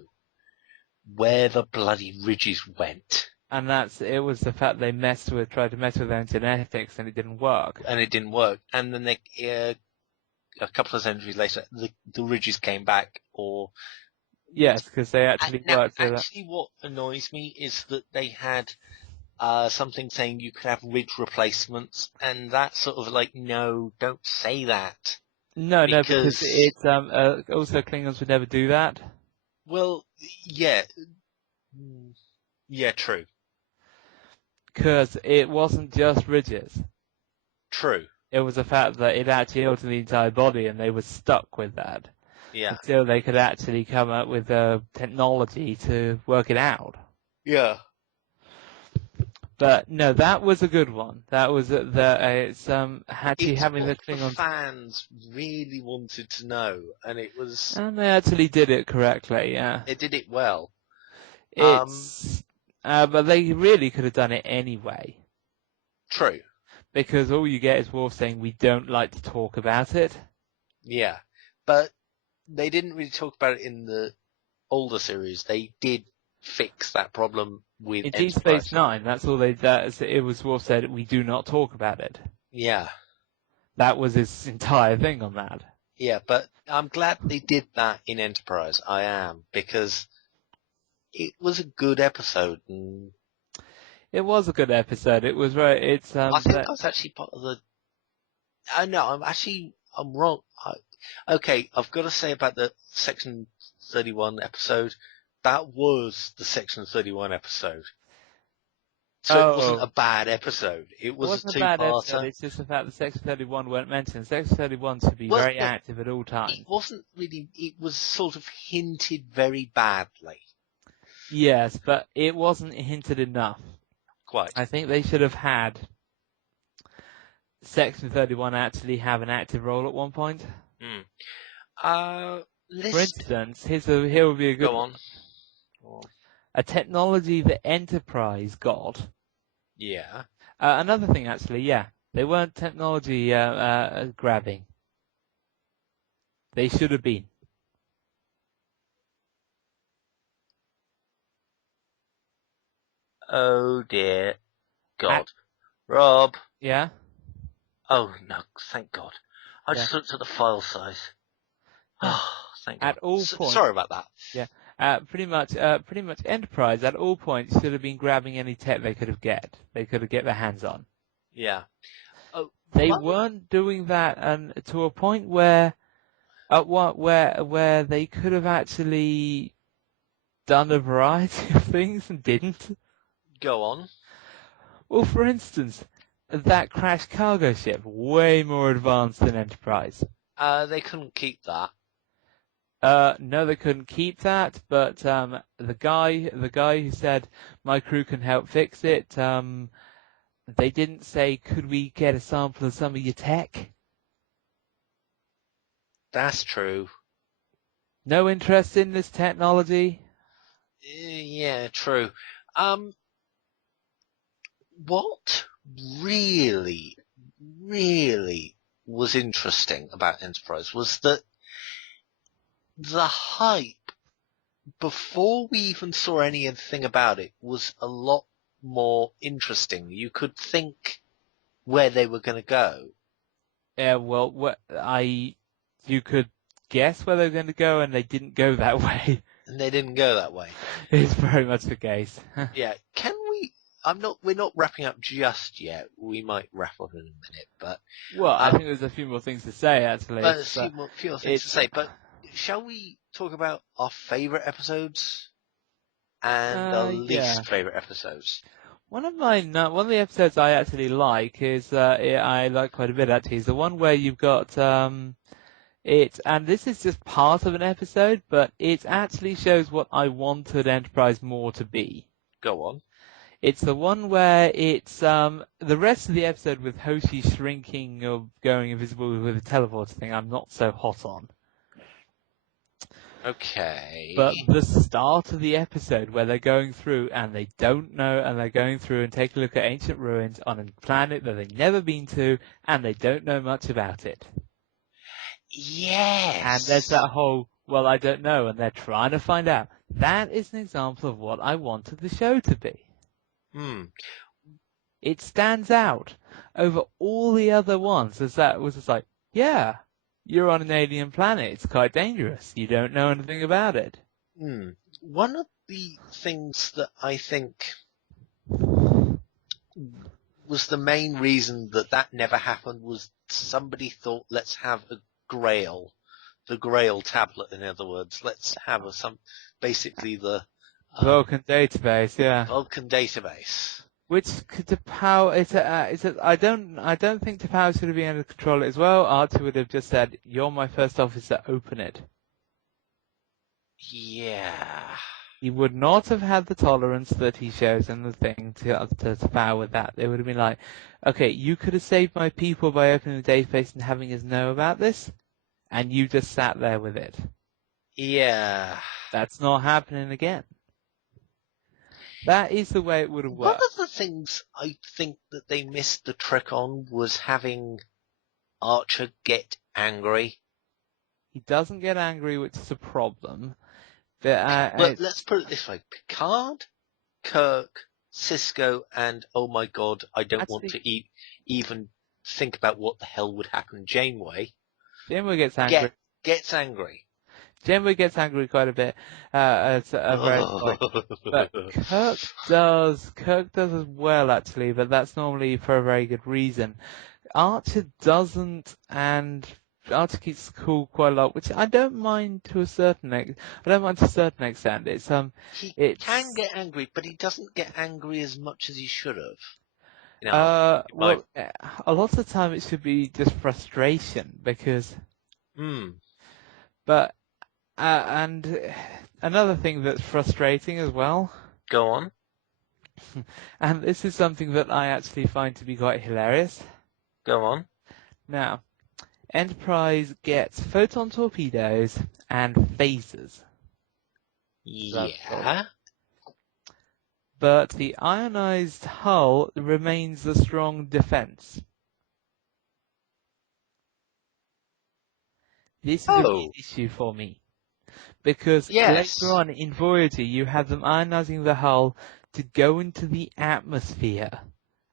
Where the bloody ridges went. And it was the fact they tried to mess with their genetics, and it didn't work. And then they, a couple of centuries later, the ridges came back, or... Yes, because they actually worked with Actually, what annoys me is that they had something saying you could have ridge replacements, and that's sort of like, no, don't say that. No, because it's also Klingons would never do that. Well, yeah. Yeah, true. Because it wasn't just ridges. True. It was the fact that it actually altered the entire body, and they were stuck with that. Yeah. Until they could actually come up with technology to work it out. Yeah. But no, that was a good one. That was actually having the Klingons. The fans really wanted to know, and it was. And they actually did it correctly. Yeah. They did it well. But they really could have done it anyway. True. Because all you get is Worf saying, "We don't like to talk about it." Yeah, but they didn't really talk about it in the older series. They did fix that problem with in Deep Space Nine. That's all they. It was Worf said, "We do not talk about it." Yeah, that was his entire thing on that. Yeah, but I'm glad they did that in Enterprise. I am, because it was a good episode. And it was a good episode. It was right. It's. I think I was actually part of the. No, I'm wrong. Okay, I've got to say about the Section 31 episode. That was the Section 31 episode. So it wasn't a bad episode. It was a two-parter. It's just the fact that Section 31 weren't mentioned. Section 31 should be very active at all times. It wasn't really. It was sort of hinted very badly. Yes, but it wasn't hinted enough. Quite. I think they should have had Section 31 actually have an active role at one point. For instance, here would be a good Go on. A technology that Enterprise got. Yeah. Another thing, actually, yeah. They weren't technology grabbing. They should have been. Oh dear God. Rob. Yeah? Oh no, thank God. I just looked at the file size. Oh, thank God. At all points. Sorry about that. Yeah. Pretty much Enterprise at all points should have been grabbing any tech they could have get their hands on. Yeah. Oh, they weren't doing that, and to a point where they could have actually done a variety of things and didn't. Go on. Well, for instance, that crashed cargo ship, way more advanced than Enterprise. They couldn't keep that. No, they couldn't keep that, but the guy who said my crew can help fix it, they didn't say, could we get a sample of some of your tech? That's true. No interest in this technology? Yeah, true. What really was interesting about Enterprise was that the hype before we even saw anything about it was a lot more interesting. You could think where they were going to go. Yeah, well, you could guess where they were going to go, and they didn't go that way. And they didn't go that way. It's very much the case. Yeah, we're not wrapping up just yet. We might wrap up in a minute, but... Well, I think there's a few more things to say, actually. But a few more things to say, but shall we talk about our favourite episodes and our least favourite episodes? One of the episodes I actually like is I like quite a bit actually is the one where you've got and this is just part of an episode, but it actually shows what I wanted Enterprise more to be. Go on. It's the one where it's the rest of the episode with Hoshi shrinking or going invisible with a teleporter thing. I'm not so hot on. Okay. But the start of the episode where they're going through and they don't know, and they're going through and take a look at ancient ruins on a planet that they've never been to, and they don't know much about it. Yes. And there's that whole, well, I don't know, and they're trying to find out. That is an example of what I wanted the show to be. It stands out over all the other ones as that was just like, yeah, you're on an alien planet. It's quite dangerous. You don't know anything about it. One of the things that I think was the main reason that never happened was somebody thought, let's have a Grail. The Grail tablet, in other words. Let's have basically the Vulcan database, yeah. Vulcan database. Which T'Pau, I don't think T'Pau should have been able to control it as well. Archer would have just said, "You're my first officer, open it." Yeah. He would not have had the tolerance that he shows in the thing to T'Pau with that. They would have been like, "Okay, you could have saved my people by opening the database and having us know about this, and you just sat there with it." Yeah. That's not happening again. That is the way it would have worked. One of the things I think that they missed the trick on was having Archer get angry. He doesn't get angry, which is a problem. But, well, let's put it this way. Picard, Kirk, Sisko, and, oh my god, I don't want to even think about what the hell would happen Janeway. Janeway gets angry. Gets angry. Janeway gets angry quite a bit at a very point. But Kirk does as well, actually, but that's normally for a very good reason. Archer doesn't, and Archer keeps cool quite a lot, which I don't mind to a certain extent. It's he can get angry, but he doesn't get angry as much as he should have. Well, a lot of the time it should be just frustration because. But. And another thing that's frustrating as well. Go on. And this is something that I actually find to be quite hilarious. Go on. Now, Enterprise gets photon torpedoes and phasers. Yeah. But the ionized hull remains a strong defense. This is a big issue for me. Because later on in Voyager, you have them ionizing the hull to go into the atmosphere.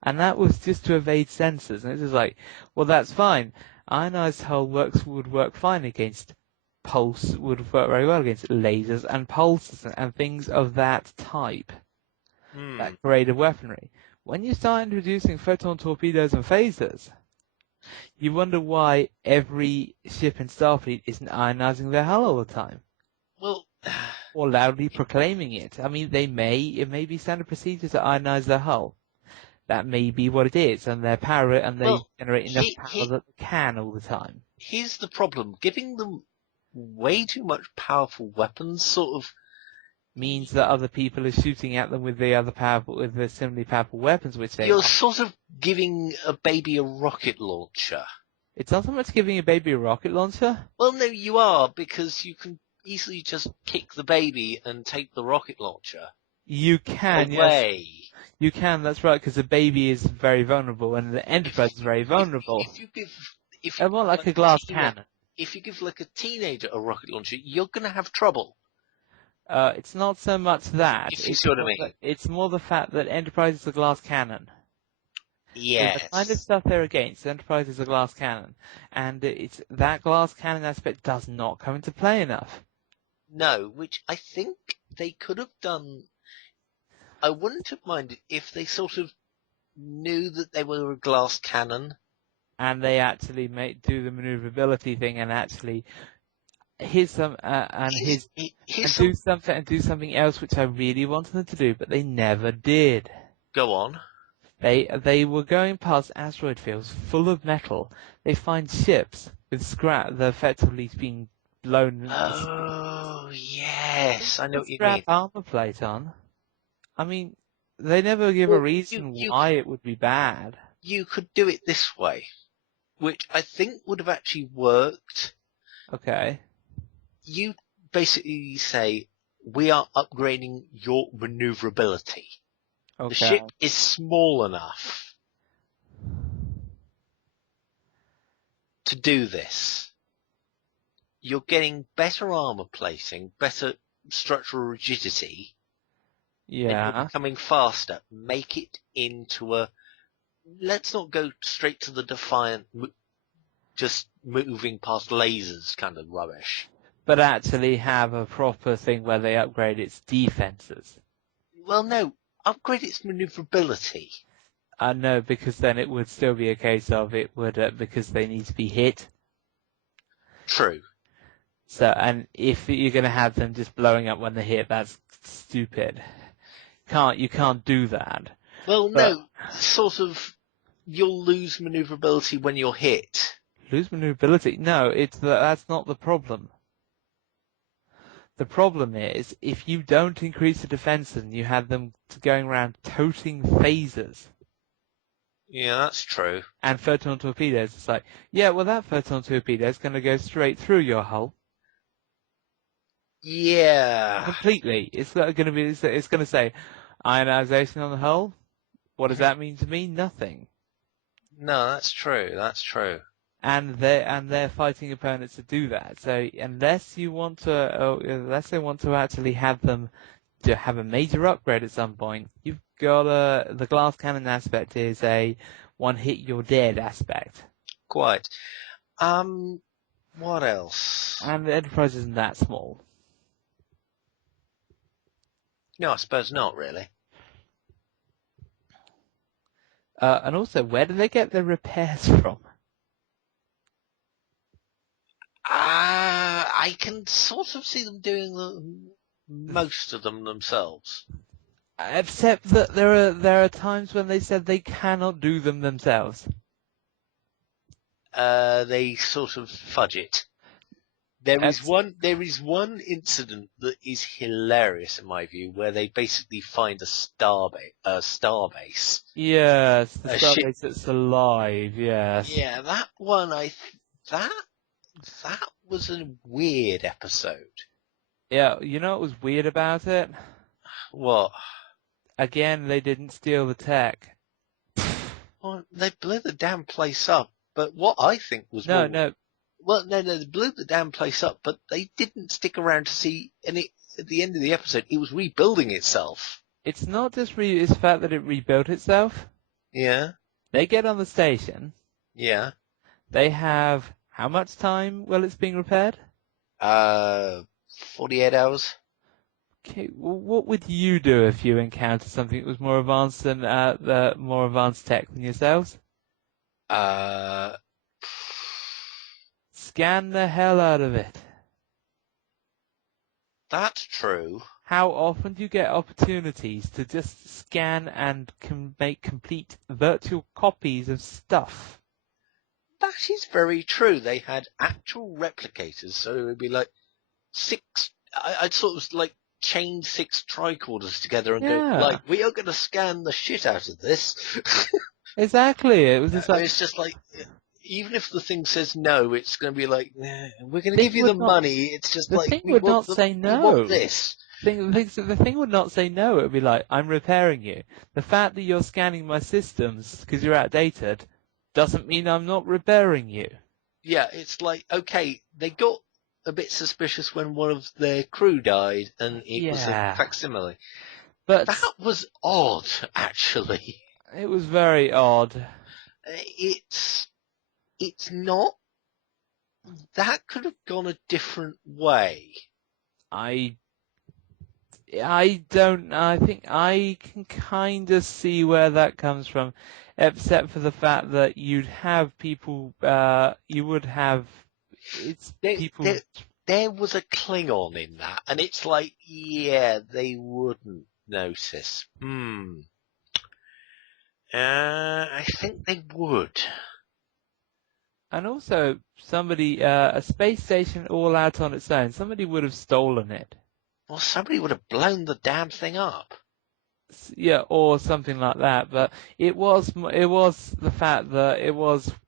And that was just to evade sensors. And it's just like, well, that's fine. Ionized hull would work fine against pulse, would work very well against lasers and pulses and things of that type. That grade of weaponry. When you start introducing photon torpedoes and phasers, you wonder why every ship in Starfleet isn't ionizing their hull all the time. Well, or loudly proclaiming it. I mean, it may be standard procedure to ionize their hull. That may be what it is, and they generate enough power that they can all the time. Here's the problem. Giving them way too much powerful weapons sort of means that other people are shooting at them with the similarly powerful weapons, which they You're sort of giving a baby a rocket launcher. It's not so much giving a baby a rocket launcher. Well, no, you are, because you can easily just kick the baby and take the rocket launcher. You can, away. Yes. You can, that's right, because the baby is very vulnerable and the Enterprise is very vulnerable. If more like a glass cannon. If you give like a teenager a rocket launcher, you're going to have trouble. It's not so much that. If you see what I mean. It's more the fact that Enterprise is a glass cannon. Yes. The kind of stuff they're against, Enterprise is a glass cannon. And it's that glass cannon aspect does not come into play enough. No, which I think they could have done. I wouldn't have minded if they sort of knew that they were a glass cannon. And they actually do the maneuverability thing and actually do something else which I really wanted them to do, but they never did. Go on. They were going past asteroid fields full of metal. They find ships with scrap that are effectively being blown. Oh yes, I know what you mean. Scrap armor plate on. I mean, they never give a reason why it would be bad. You could do it this way, which I think would have actually worked. Okay. You basically say, we are upgrading your maneuverability. Okay. The ship is small enough to do this. You're getting better armor plating, better structural rigidity. Yeah. And you're becoming faster. Make it into a... Let's not go straight to the Defiant, just moving past lasers kind of rubbish. But actually have a proper thing where they upgrade its defenses. Well, no. Upgrade its maneuverability. No, because then it would still be a case of it would, because they need to be hit. True. So, and if you're going to have them just blowing up when they hit, that's stupid. You can't do that. Well, no, sort of, you'll lose maneuverability when you're hit. Lose maneuverability? No, that's not the problem. The problem is, if you don't increase the defense and you have them going around toting phasers. Yeah, that's true. And photon torpedoes, it's like, yeah, well that photon torpedo is going to go straight through your hull. Yeah. Completely. It's going to say, ionization on the hull? What does that mean to me? Nothing. No, that's true. That's true. And they're fighting opponents to do that. So unless they want to actually have them to have a major upgrade at some point, you've got the glass cannon aspect is a one hit you're dead aspect. Quite. What else? And the Enterprise isn't that small. No, I suppose not really. And also, where do they get the repairs from? I can sort of see them doing most of them themselves. Except that there are times when they said they cannot do them themselves. They sort of fudge it. There is one incident that is hilarious in my view, where they basically find a starbase. Yes, the starbase that's alive. Yes. Yeah, that one. That was a weird episode. Yeah, you know what was weird about it? What? Again, they didn't steal the tech. Well, they blew the damn place up. But what I think was No. Well, no, they blew the damn place up, but they didn't stick around to see any. At the end of the episode, it was rebuilding itself. It's not just it's the fact that it rebuilt itself. Yeah. They get on the station. Yeah. They have how much time while it's being repaired? 48 hours. Okay, well, what would you do if you encountered something that was more advanced than the more advanced tech than yourselves? Scan the hell out of it. That's true. How often do you get opportunities to just scan and make complete virtual copies of stuff? That is very true. They had actual replicators, so it would be like I'd sort of like chain 6 tricorders together and go, like, we are going to scan the shit out of this. Exactly. It was just like, it's just like, even if the thing says no, it's going to be like, we're going to give you the money. It's just like, the thing would not say no. We want this. The thing would not say no. It would be like, I'm repairing you. The fact that you're scanning my systems because you're outdated doesn't mean I'm not repairing you. Yeah, it's like, okay, they got a bit suspicious when one of their crew died and it was a facsimile. But that was odd, actually. It was very odd. It's not. That could have gone a different way. I think I can kind of see where that comes from, except for the fact that you'd have people, There was a Klingon in that, and it's like, yeah, they wouldn't notice. I think they would. And also, a space station all out on its own, somebody would have stolen it. Well, somebody would have blown the damn thing up. Yeah, or something like that. But it was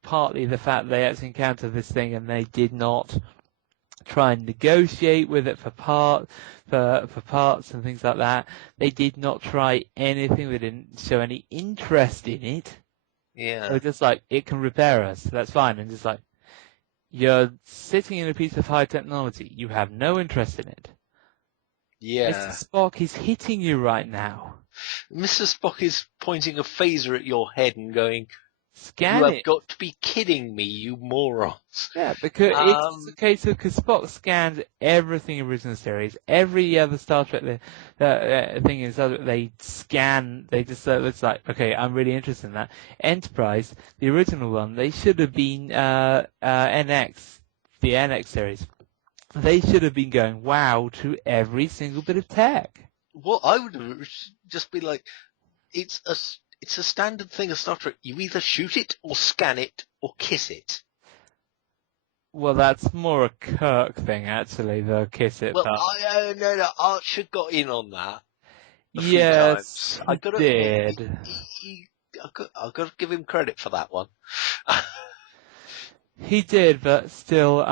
partly the fact they actually encountered this thing and they did not try and negotiate with it for parts and things like that. They did not try anything. They didn't show any interest in it. Yeah. They were just like, it can repair us. That's fine. And just like, you're sitting in a piece of high technology. You have no interest in it. Yeah. Mr. Spock is hitting you right now. Mr. Spock is pointing a phaser at your head and going, "You have got to be kidding me, you morons." Yeah, because it's a case of, because Spock scans everything original series, every other Star Trek thing is they scan. They just it's like, okay, I'm really interested in that. Enterprise, the original one, they should have been NX, the NX series. They should have been going wow to every single bit of tech. Well, I would just be like, it's a standard thing of Star Trek. You either shoot it or scan it or kiss it. Well, that's more a Kirk thing, actually, the kiss it. Well, no, Archer got in on that. Yes, I did. I've got to give him credit for that one. He did, but still,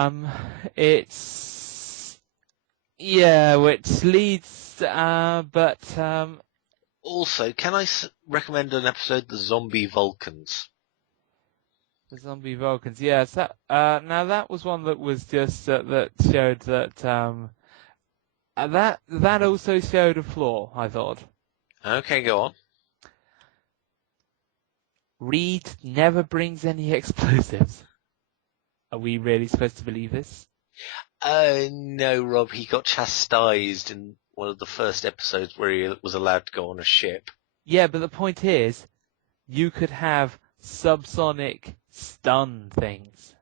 which leads, also, can I recommend an episode, The Zombie Vulcans? The Zombie Vulcans, yes. Now that was one that was just, that showed that, that also showed a flaw, I thought. Okay, go on. Reed never brings any explosives. Are we really supposed to believe this? No, Rob, he got chastised in one of the first episodes where he was allowed to go on a ship. Yeah, but the point is, you could have subsonic stun things.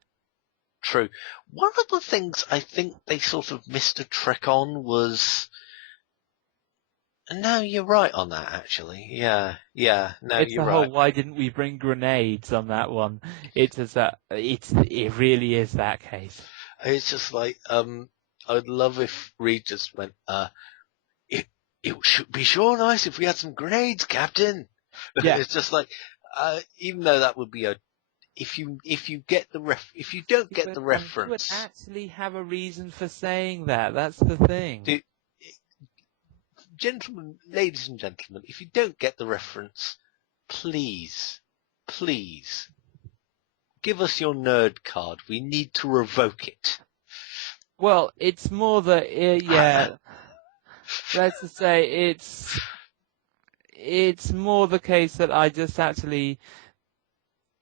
True. One of the things I think they sort of missed a trick on was... No, you're right on that, actually. Yeah, no, it's you're the right. Whole, why didn't we bring grenades on that one? It really is that case. It's just like, I'd love if Reed just went, it should be sure nice if we had some grenades, Captain. Yeah. It's just like, even though that would be if you get if you don't get the reference. You would actually have a reason for saying that. That's the thing. Gentlemen, ladies and gentlemen, if you don't get the reference, please, give us your nerd card. We need to revoke it. Well, it's more that, yeah. Let's just say it's more the case that I just actually,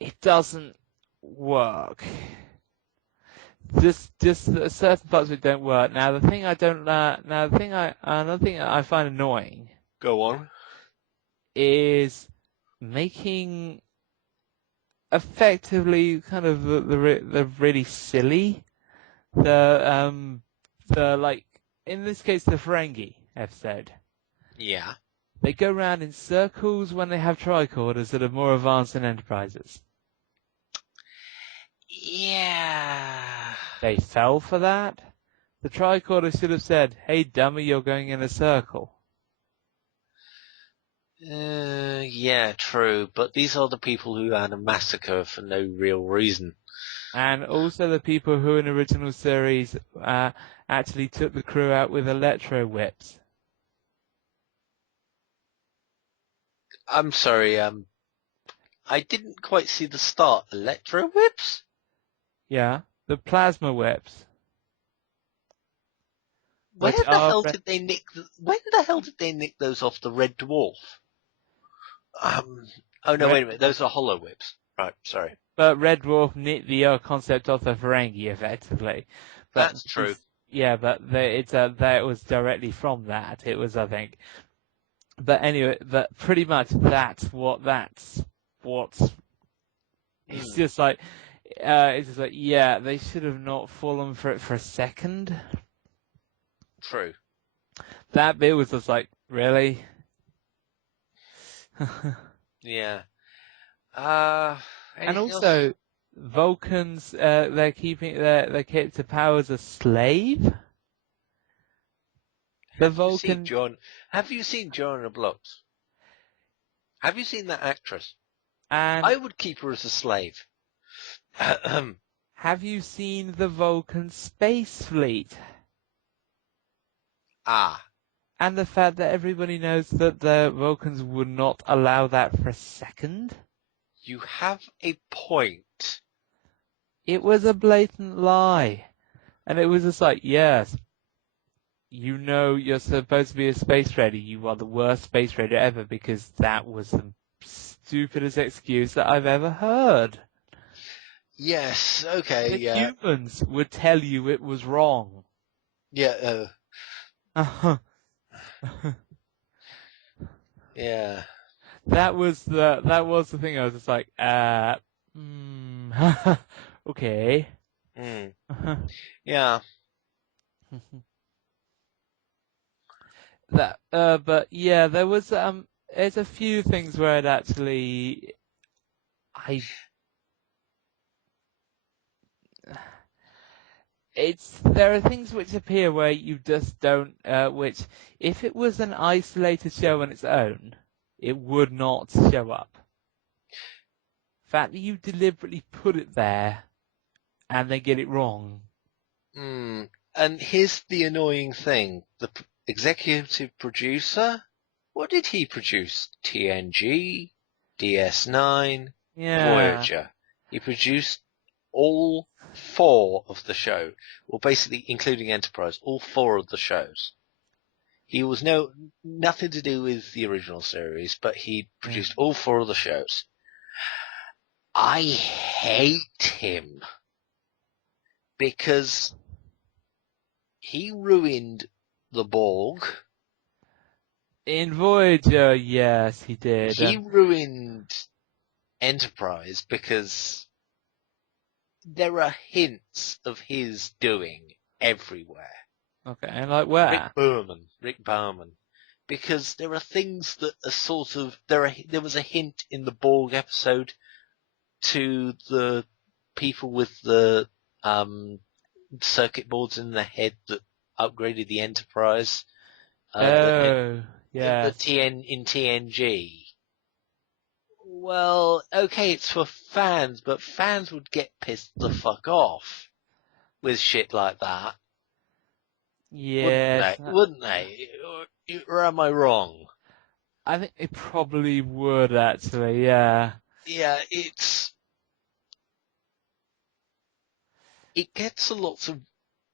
it doesn't work. Just certain parts of it don't work. Now the thing another thing I find annoying. Go on. Is making effectively kind of the really silly, the like in this case the Ferengi episode. Yeah. They go round in circles when they have tricorders that are more advanced than Enterprises. Yeah. They fell for that. The tricorder should have said, "Hey dummy, you're going in a circle." Yeah, true. But these are the people who had a massacre for no real reason. And also the people who in the original series actually took the crew out with electro whips. I'm sorry, I didn't quite see the start. Electro whips? Yeah, the plasma whips. When the hell did they nick those off the Red Dwarf? Oh no, wait a minute. Those are hollow whips. Right, sorry. But Red Dwarf nicked the concept of the Ferengi, effectively. But that's true. Yeah, but that was directly from that. It was, I think. But anyway, but pretty much that's what. It's just like, yeah, they should have not fallen for it for a second. True. That bit was just like, really? Yeah. And also, Vulcans, they're kept to power as a slave. Have you seen Joanna Blocks? Have you seen that actress? And I would keep her as a slave. Have you seen the Vulcan space fleet? And the fact that everybody knows that the Vulcans would not allow that for a second? You have a point. It was a blatant lie. And it was just like, yes, you know you're supposed to be a space raider. You are the worst space raider ever, because that was the stupidest excuse that I've ever heard. Yes, okay, the yeah. Humans would tell you it was wrong. Yeah, yeah. That was the thing. I was just like, okay. Yeah. But yeah, there was there's a few things where it actually, there are things which appear where you just don't, which if it was an isolated show on its own, it would not show up. The fact that you deliberately put it there and they get it wrong. And here's the annoying thing. The executive producer, what did he produce? TNG, DS9, Voyager. He produced all 4 of the show. Well, basically, including Enterprise, all 4 of the shows. He was nothing to do with the original series, but he produced all 4 of the shows. I hate him because he ruined the Borg. In Voyager, yes, he did. He ruined Enterprise because there are hints of his doing everywhere. Okay, and like where? Rick Berman. Because there are things that are sort of, there was a hint in the Borg episode to the people with the circuit boards in the head that upgraded the Enterprise. Yeah. In TNG. Well, okay, it's for fans, but fans would get pissed the fuck off with shit like that. Yeah. Wouldn't they? Or am I wrong? I think it probably would, actually, yeah. Yeah, it gets lots of,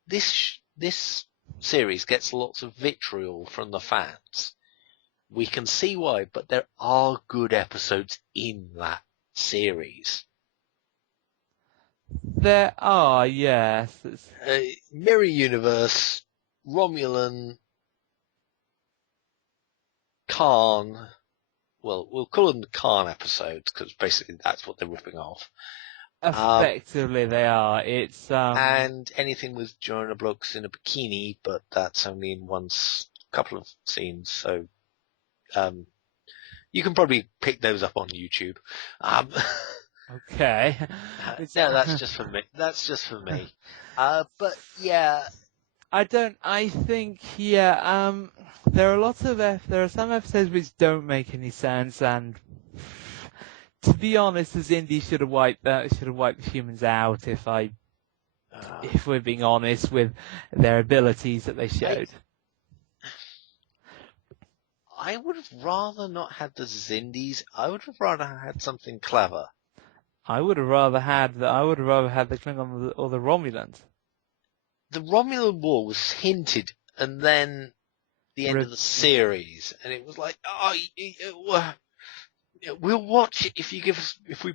this series gets lots of vitriol from the fans. We can see why, but there are good episodes in that series. There are, yes. Mirror Universe, Romulan, Khan. Well, we'll call them the Khan episodes because basically that's what they're ripping off. Effectively, they are. It's and anything with Joanna Brooks in a bikini, but that's only in couple of scenes. So, you can probably pick those up on YouTube. Okay. No, that's just for me. But yeah. I think, yeah, there are some episodes which don't make any sense, and to be honest, the Xindi should have wiped the humans out if we're being honest with their abilities that they showed. I would have rather not had the Xindis. I would have rather had something clever. I would have rather had the Klingon or the Romulans. The Romulan War was hinted, and then the end of the series, and it was like, we'll watch it if you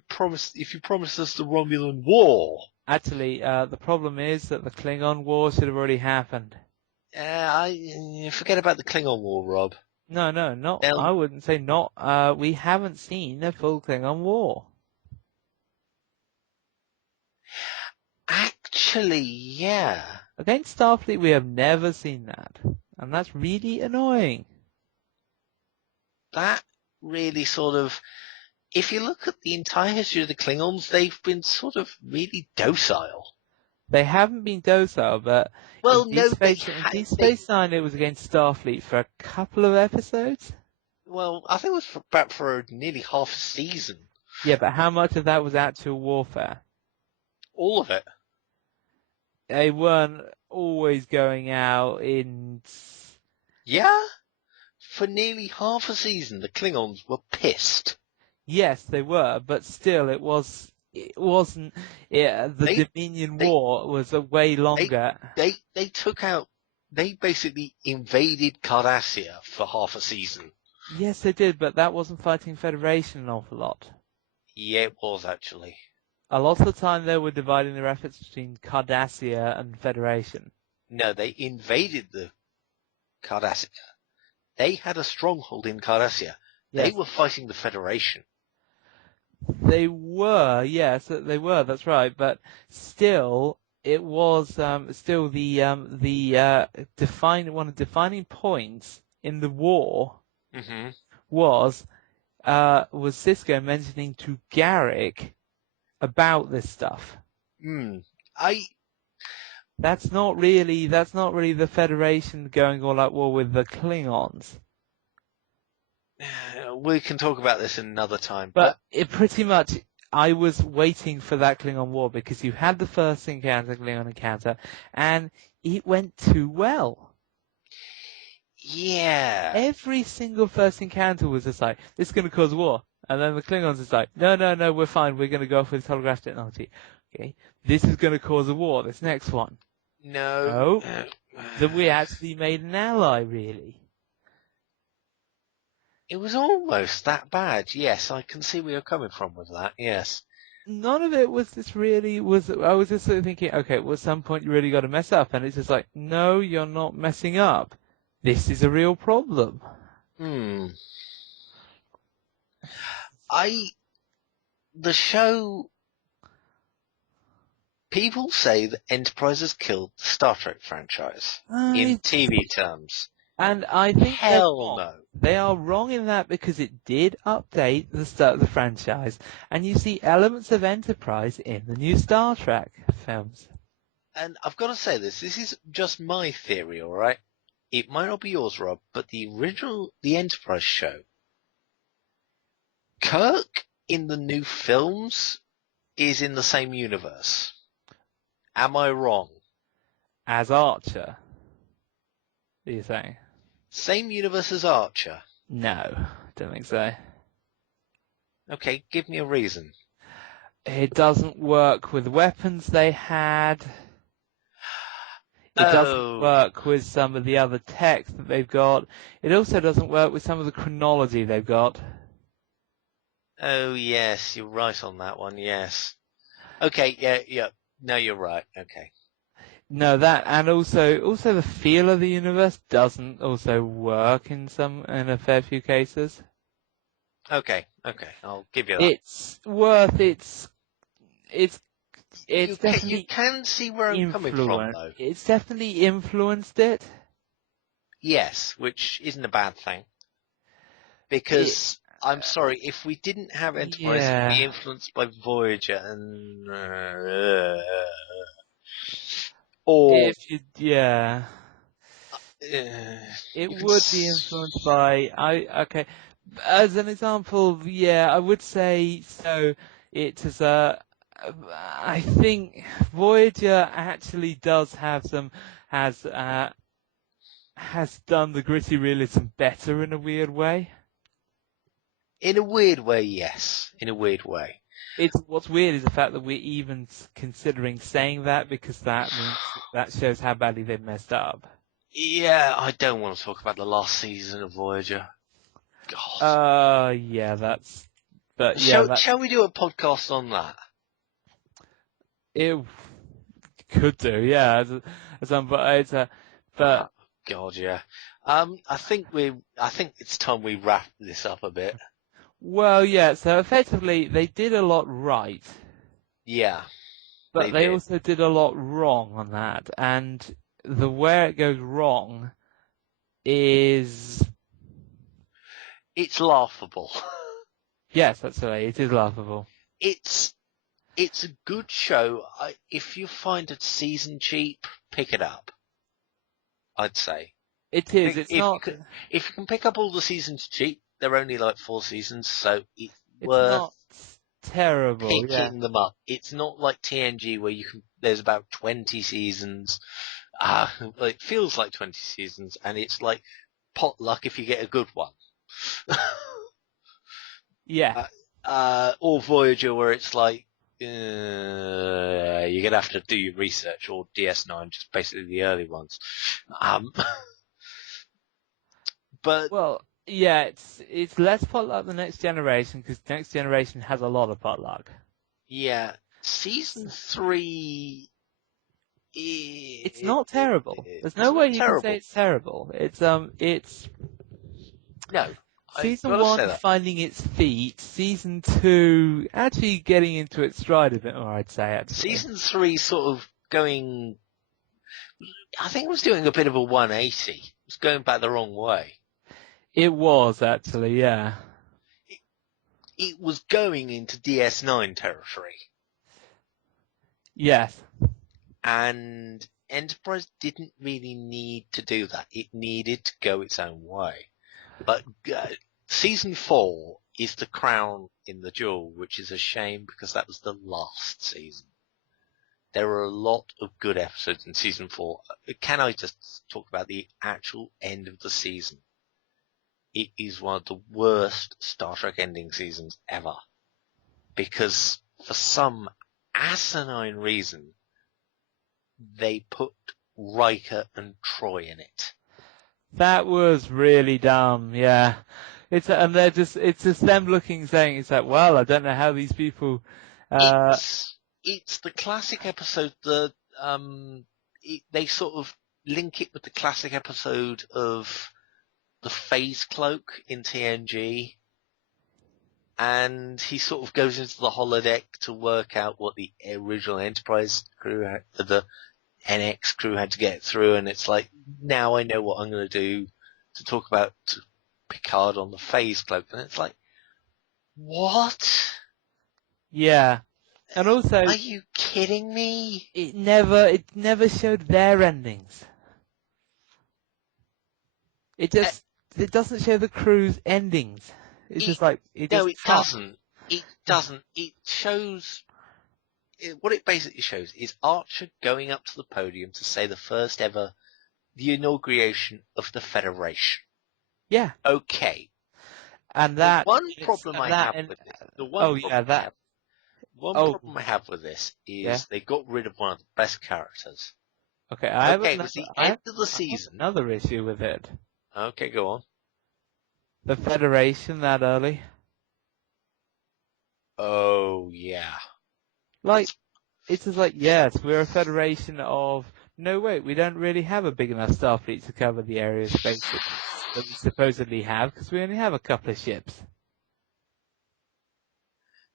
promise us the Romulan War. Actually, the problem is that the Klingon War should have already happened. Forget about the Klingon War, Rob. No, not. I wouldn't say not. We haven't seen a full Klingon War. Actually, yeah. Against Starfleet, we have never seen that, and that's really annoying. That really sort of, if you look at the entire history of the Klingons, they've been sort of really docile. They haven't been docile, but in Deep Space Nine, it was against Starfleet for a couple of episodes. Well, I think it was about for nearly half a season. Yeah, but how much of that was actual warfare? All of it. They weren't always going out in... Yeah? For nearly half a season, the Klingons were pissed. Yes, they were, but still, it wasn't. The Dominion War was a way longer. They basically invaded Cardassia for half a season. Yes, they did, but that wasn't fighting Federation an awful lot. Yeah, it was actually. A lot of the time they were dividing their efforts between Cardassia and Federation. No, they invaded the Cardassia. They had a stronghold in Cardassia. Yes. They were fighting the Federation. They were, yes, they were. That's right. But still, it was one of the defining points in the war was Sisko mentioning to Garak about this stuff. That's not really the Federation going all out war with the Klingons. We can talk about this another time. But it pretty much, I was waiting for that Klingon war because you had the first Klingon encounter, and it went too well. Yeah. Every single first encounter was just like, this is going to cause war. And then the Klingons is like, no, we're fine. We're going to go off with holographic technology. Okay. This is going to cause a war, this next one. No. That we actually made an ally, really. It was almost that bad. Yes, I can see where you're coming from with that. Yes. None of it was just really, I was just sort of thinking, okay, well, at some point you really got to mess up. And it's just like, no, you're not messing up. This is a real problem. The show, people say that Enterprise has killed the Star Trek franchise in TV terms. And I think hell no. They are wrong in that because it did update the start of the franchise, and you see elements of Enterprise in the new Star Trek films. and I've got to say this is just my theory, alright? It might not be yours, Rob, but the Enterprise show, Kirk in the new films is in the same universe. Am I wrong? As Archer, are you saying? Same universe as Archer? No, don't think so. Okay, give me a reason. It doesn't work with weapons they had. It doesn't work with some of the other tech that they've got. It also doesn't work with some of the chronology they've got. Oh, yes, you're right on that one, yes. Okay, yeah. No, you're right, okay. No, that, and also the feel of the universe doesn't also work in a fair few cases. Okay, I'll give you that. It's definitely you can see where I'm coming from, though. It's definitely influenced it. Yes, which isn't a bad thing. Because, I'm sorry, if we didn't have Enterprise, it'd be influenced by Voyager and... it would be influenced by... Okay, as an example, I would say so. It is I think Voyager actually does have has done the gritty realism better in a weird way. In a weird way, yes. In a weird way. What's weird is the fact that we're even considering saying that, because that means that shows how badly they've messed up. Yeah, I don't want to talk about the last season of Voyager. God. Shall we do a podcast on that? It could do, yeah. Oh, God, yeah. I think it's time we wrap this up a bit. Well, yeah. So effectively, they did a lot right. Yeah. But they also did a lot wrong on that, and where it goes wrong is... It's laughable. Yes, that's right. It is laughable. It's a good show. If you find a season cheap, pick it up. I'd say. It is. If you can pick up all the seasons cheap, they're only like 4 seasons, so it's worth not terrible picking them up. It's not like TNG where there's about 20 seasons. It feels like 20 seasons, and it's like potluck if you get a good one. Yeah. Or Voyager where it's like, you're gonna have to do your research, or DS9, just basically the early ones. But well, yeah, it's less potluck than Next Generation, because Next Generation has a lot of potluck. Yeah, season 3. It's not terrible. There's no way you can say it's terrible. It's no. Season 1 finding its feet, Season 2 actually getting into its stride a bit more, I'd say, actually. Season 3 sort of going... I think it was doing a bit of a 180. It was going back the wrong way. It was, actually, yeah. It was going into DS9 territory. Yes. And Enterprise didn't really need to do that. It needed to go its own way. But Season 4 is the crown in the jewel, which is a shame because that was the last season. There are a lot of good episodes in Season 4. Can I just talk about the actual end of the season? It is one of the worst Star Trek ending seasons ever. Because for some asinine reason, they put Riker and Troy in it. That was really dumb, yeah. It's just them looking, saying, it's like, well, I don't know how these people... It's the classic episode that, they sort of link it with the classic episode of the Phase Cloak in TNG. And he sort of goes into the holodeck to work out what the original Enterprise crew, the NX crew had to get through, and it's like, now I know what I'm going to do to talk about Picard on the Phase Cloak, and it's like, what? Yeah. And also, are you kidding me? it never showed their endings. It doesn't show the crew's endings. It's just like it No, just it doesn't. It doesn't. It shows. What it basically shows is Archer going up to the podium to say the inauguration of the Federation. Yeah. Okay. And that The one problem I have with this is they got rid of one of the best characters. Okay, it was the end of the season. Another issue with it. Okay, go on. The Federation that early. Oh, yeah. Like, it's just like, yes, we're a federation of... No, wait, we don't really have a big enough Starfleet to cover the area of space that we supposedly have, because we only have a couple of ships.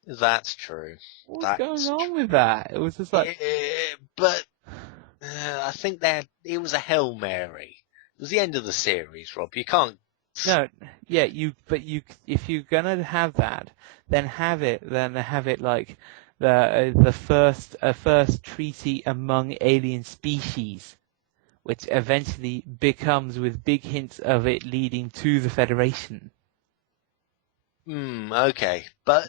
That's true. What's going on with that? It was just like... But I think that it was a Hail Mary. It was the end of the series, Rob. You can't... No, yeah, if you're gonna have that, then have it like the first treaty among alien species, which eventually becomes with big hints of it leading to the Federation. Okay, but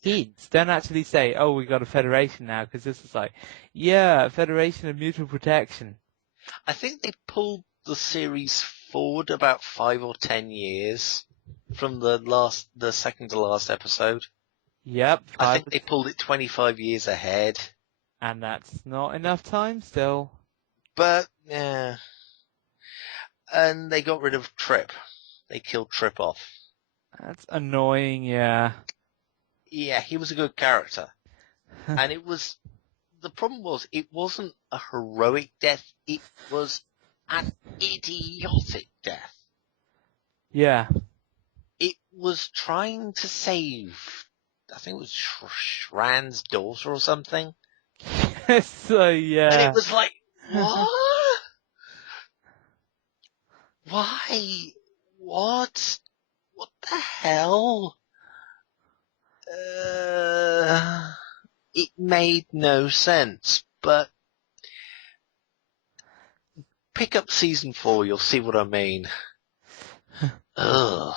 hints. Don't actually say, oh, we got a Federation now, because this is like, yeah, a Federation of mutual protection. I think they pulled the series forward about 5 or 10 years from the second to last episode. Yep. I think they pulled it 25 years ahead. And that's not enough time still. But, yeah. And they got rid of Trip. They killed Trip off. That's annoying, yeah. Yeah, he was a good character. And the problem was, it wasn't a heroic death, it was an idiotic death. Yeah. It was trying to save, I think it was Shran's daughter or something. So, yeah. And it was like, what? Why? What? What the hell? It made no sense, but pick up season 4, you'll see what I mean. Ugh.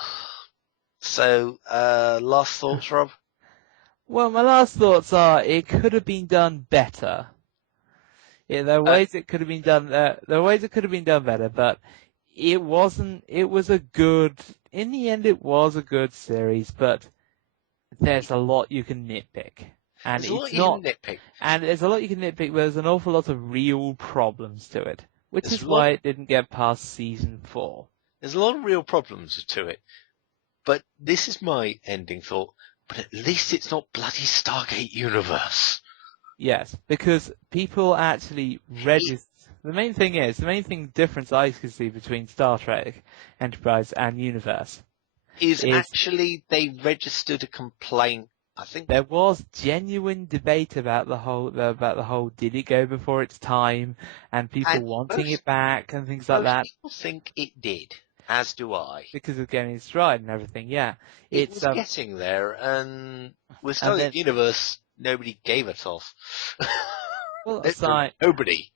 So, last thoughts, Rob? Well, my last thoughts are it could have been done better. Yeah, there are ways it could have been done. There are ways it could have been done better, but it wasn't. It was a good. In the end, it was a good series, but there's a lot you can nitpick, and And there's a lot you can nitpick, but there's an awful lot of real problems to it, which is why it didn't get past season 4. There's a lot of real problems to it, but this is my ending thought. But at least it's not bloody Stargate Universe. Yes, because people actually register. The main difference I can see between Star Trek, Enterprise, and Universe is actually they registered a complaint. I think there was genuine debate about the whole did it go before its time, and people wanting it back and things like that. People think it did. As do I. Because of getting its stride and everything, yeah. It was getting there, and with Stargate Universe, nobody gave a toss. Well, nobody.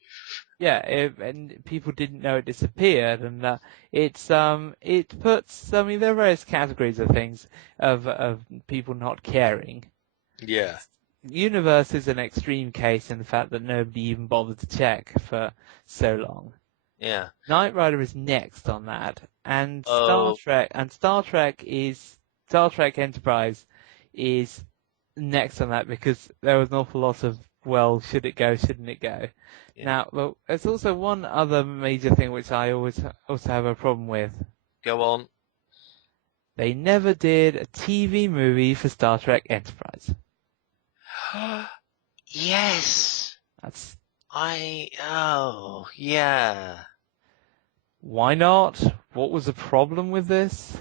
Yeah, and people didn't know it disappeared, and it puts. I mean, there are various categories of things of people not caring. Yeah. Universe is an extreme case in the fact that nobody even bothered to check for so long. Yeah. Knight Rider is next on that, and Star Trek Enterprise is next on that because there was an awful lot of, well, should it go, shouldn't it go? Yeah. Now, well, there's also one other major thing which I also have a problem with. Go on. They never did a TV movie for Star Trek Enterprise. Yes. Yeah. Why not? What was the problem with this?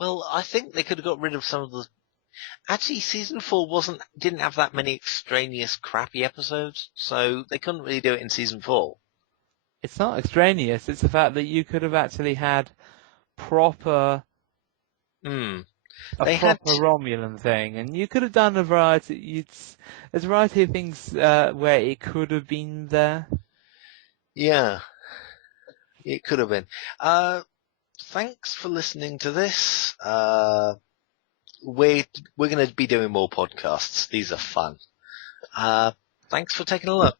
Well, I think they could have got rid of some of the... Actually, season 4 didn't have that many extraneous crappy episodes, so they couldn't really do it in season 4. It's not extraneous, it's the fact that you could have actually had proper... a proper Romulan thing, and you could have done a variety. There's a variety of things where it could have been there. Yeah, it could have been. Thanks for listening to this. We're going to be doing more podcasts. These are fun. Thanks for taking a look.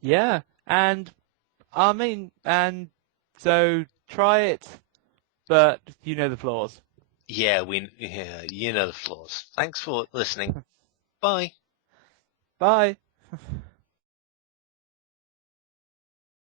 Yeah, and so try it, but you know the flaws. Yeah, you know the flaws. Thanks for listening. Bye. Bye.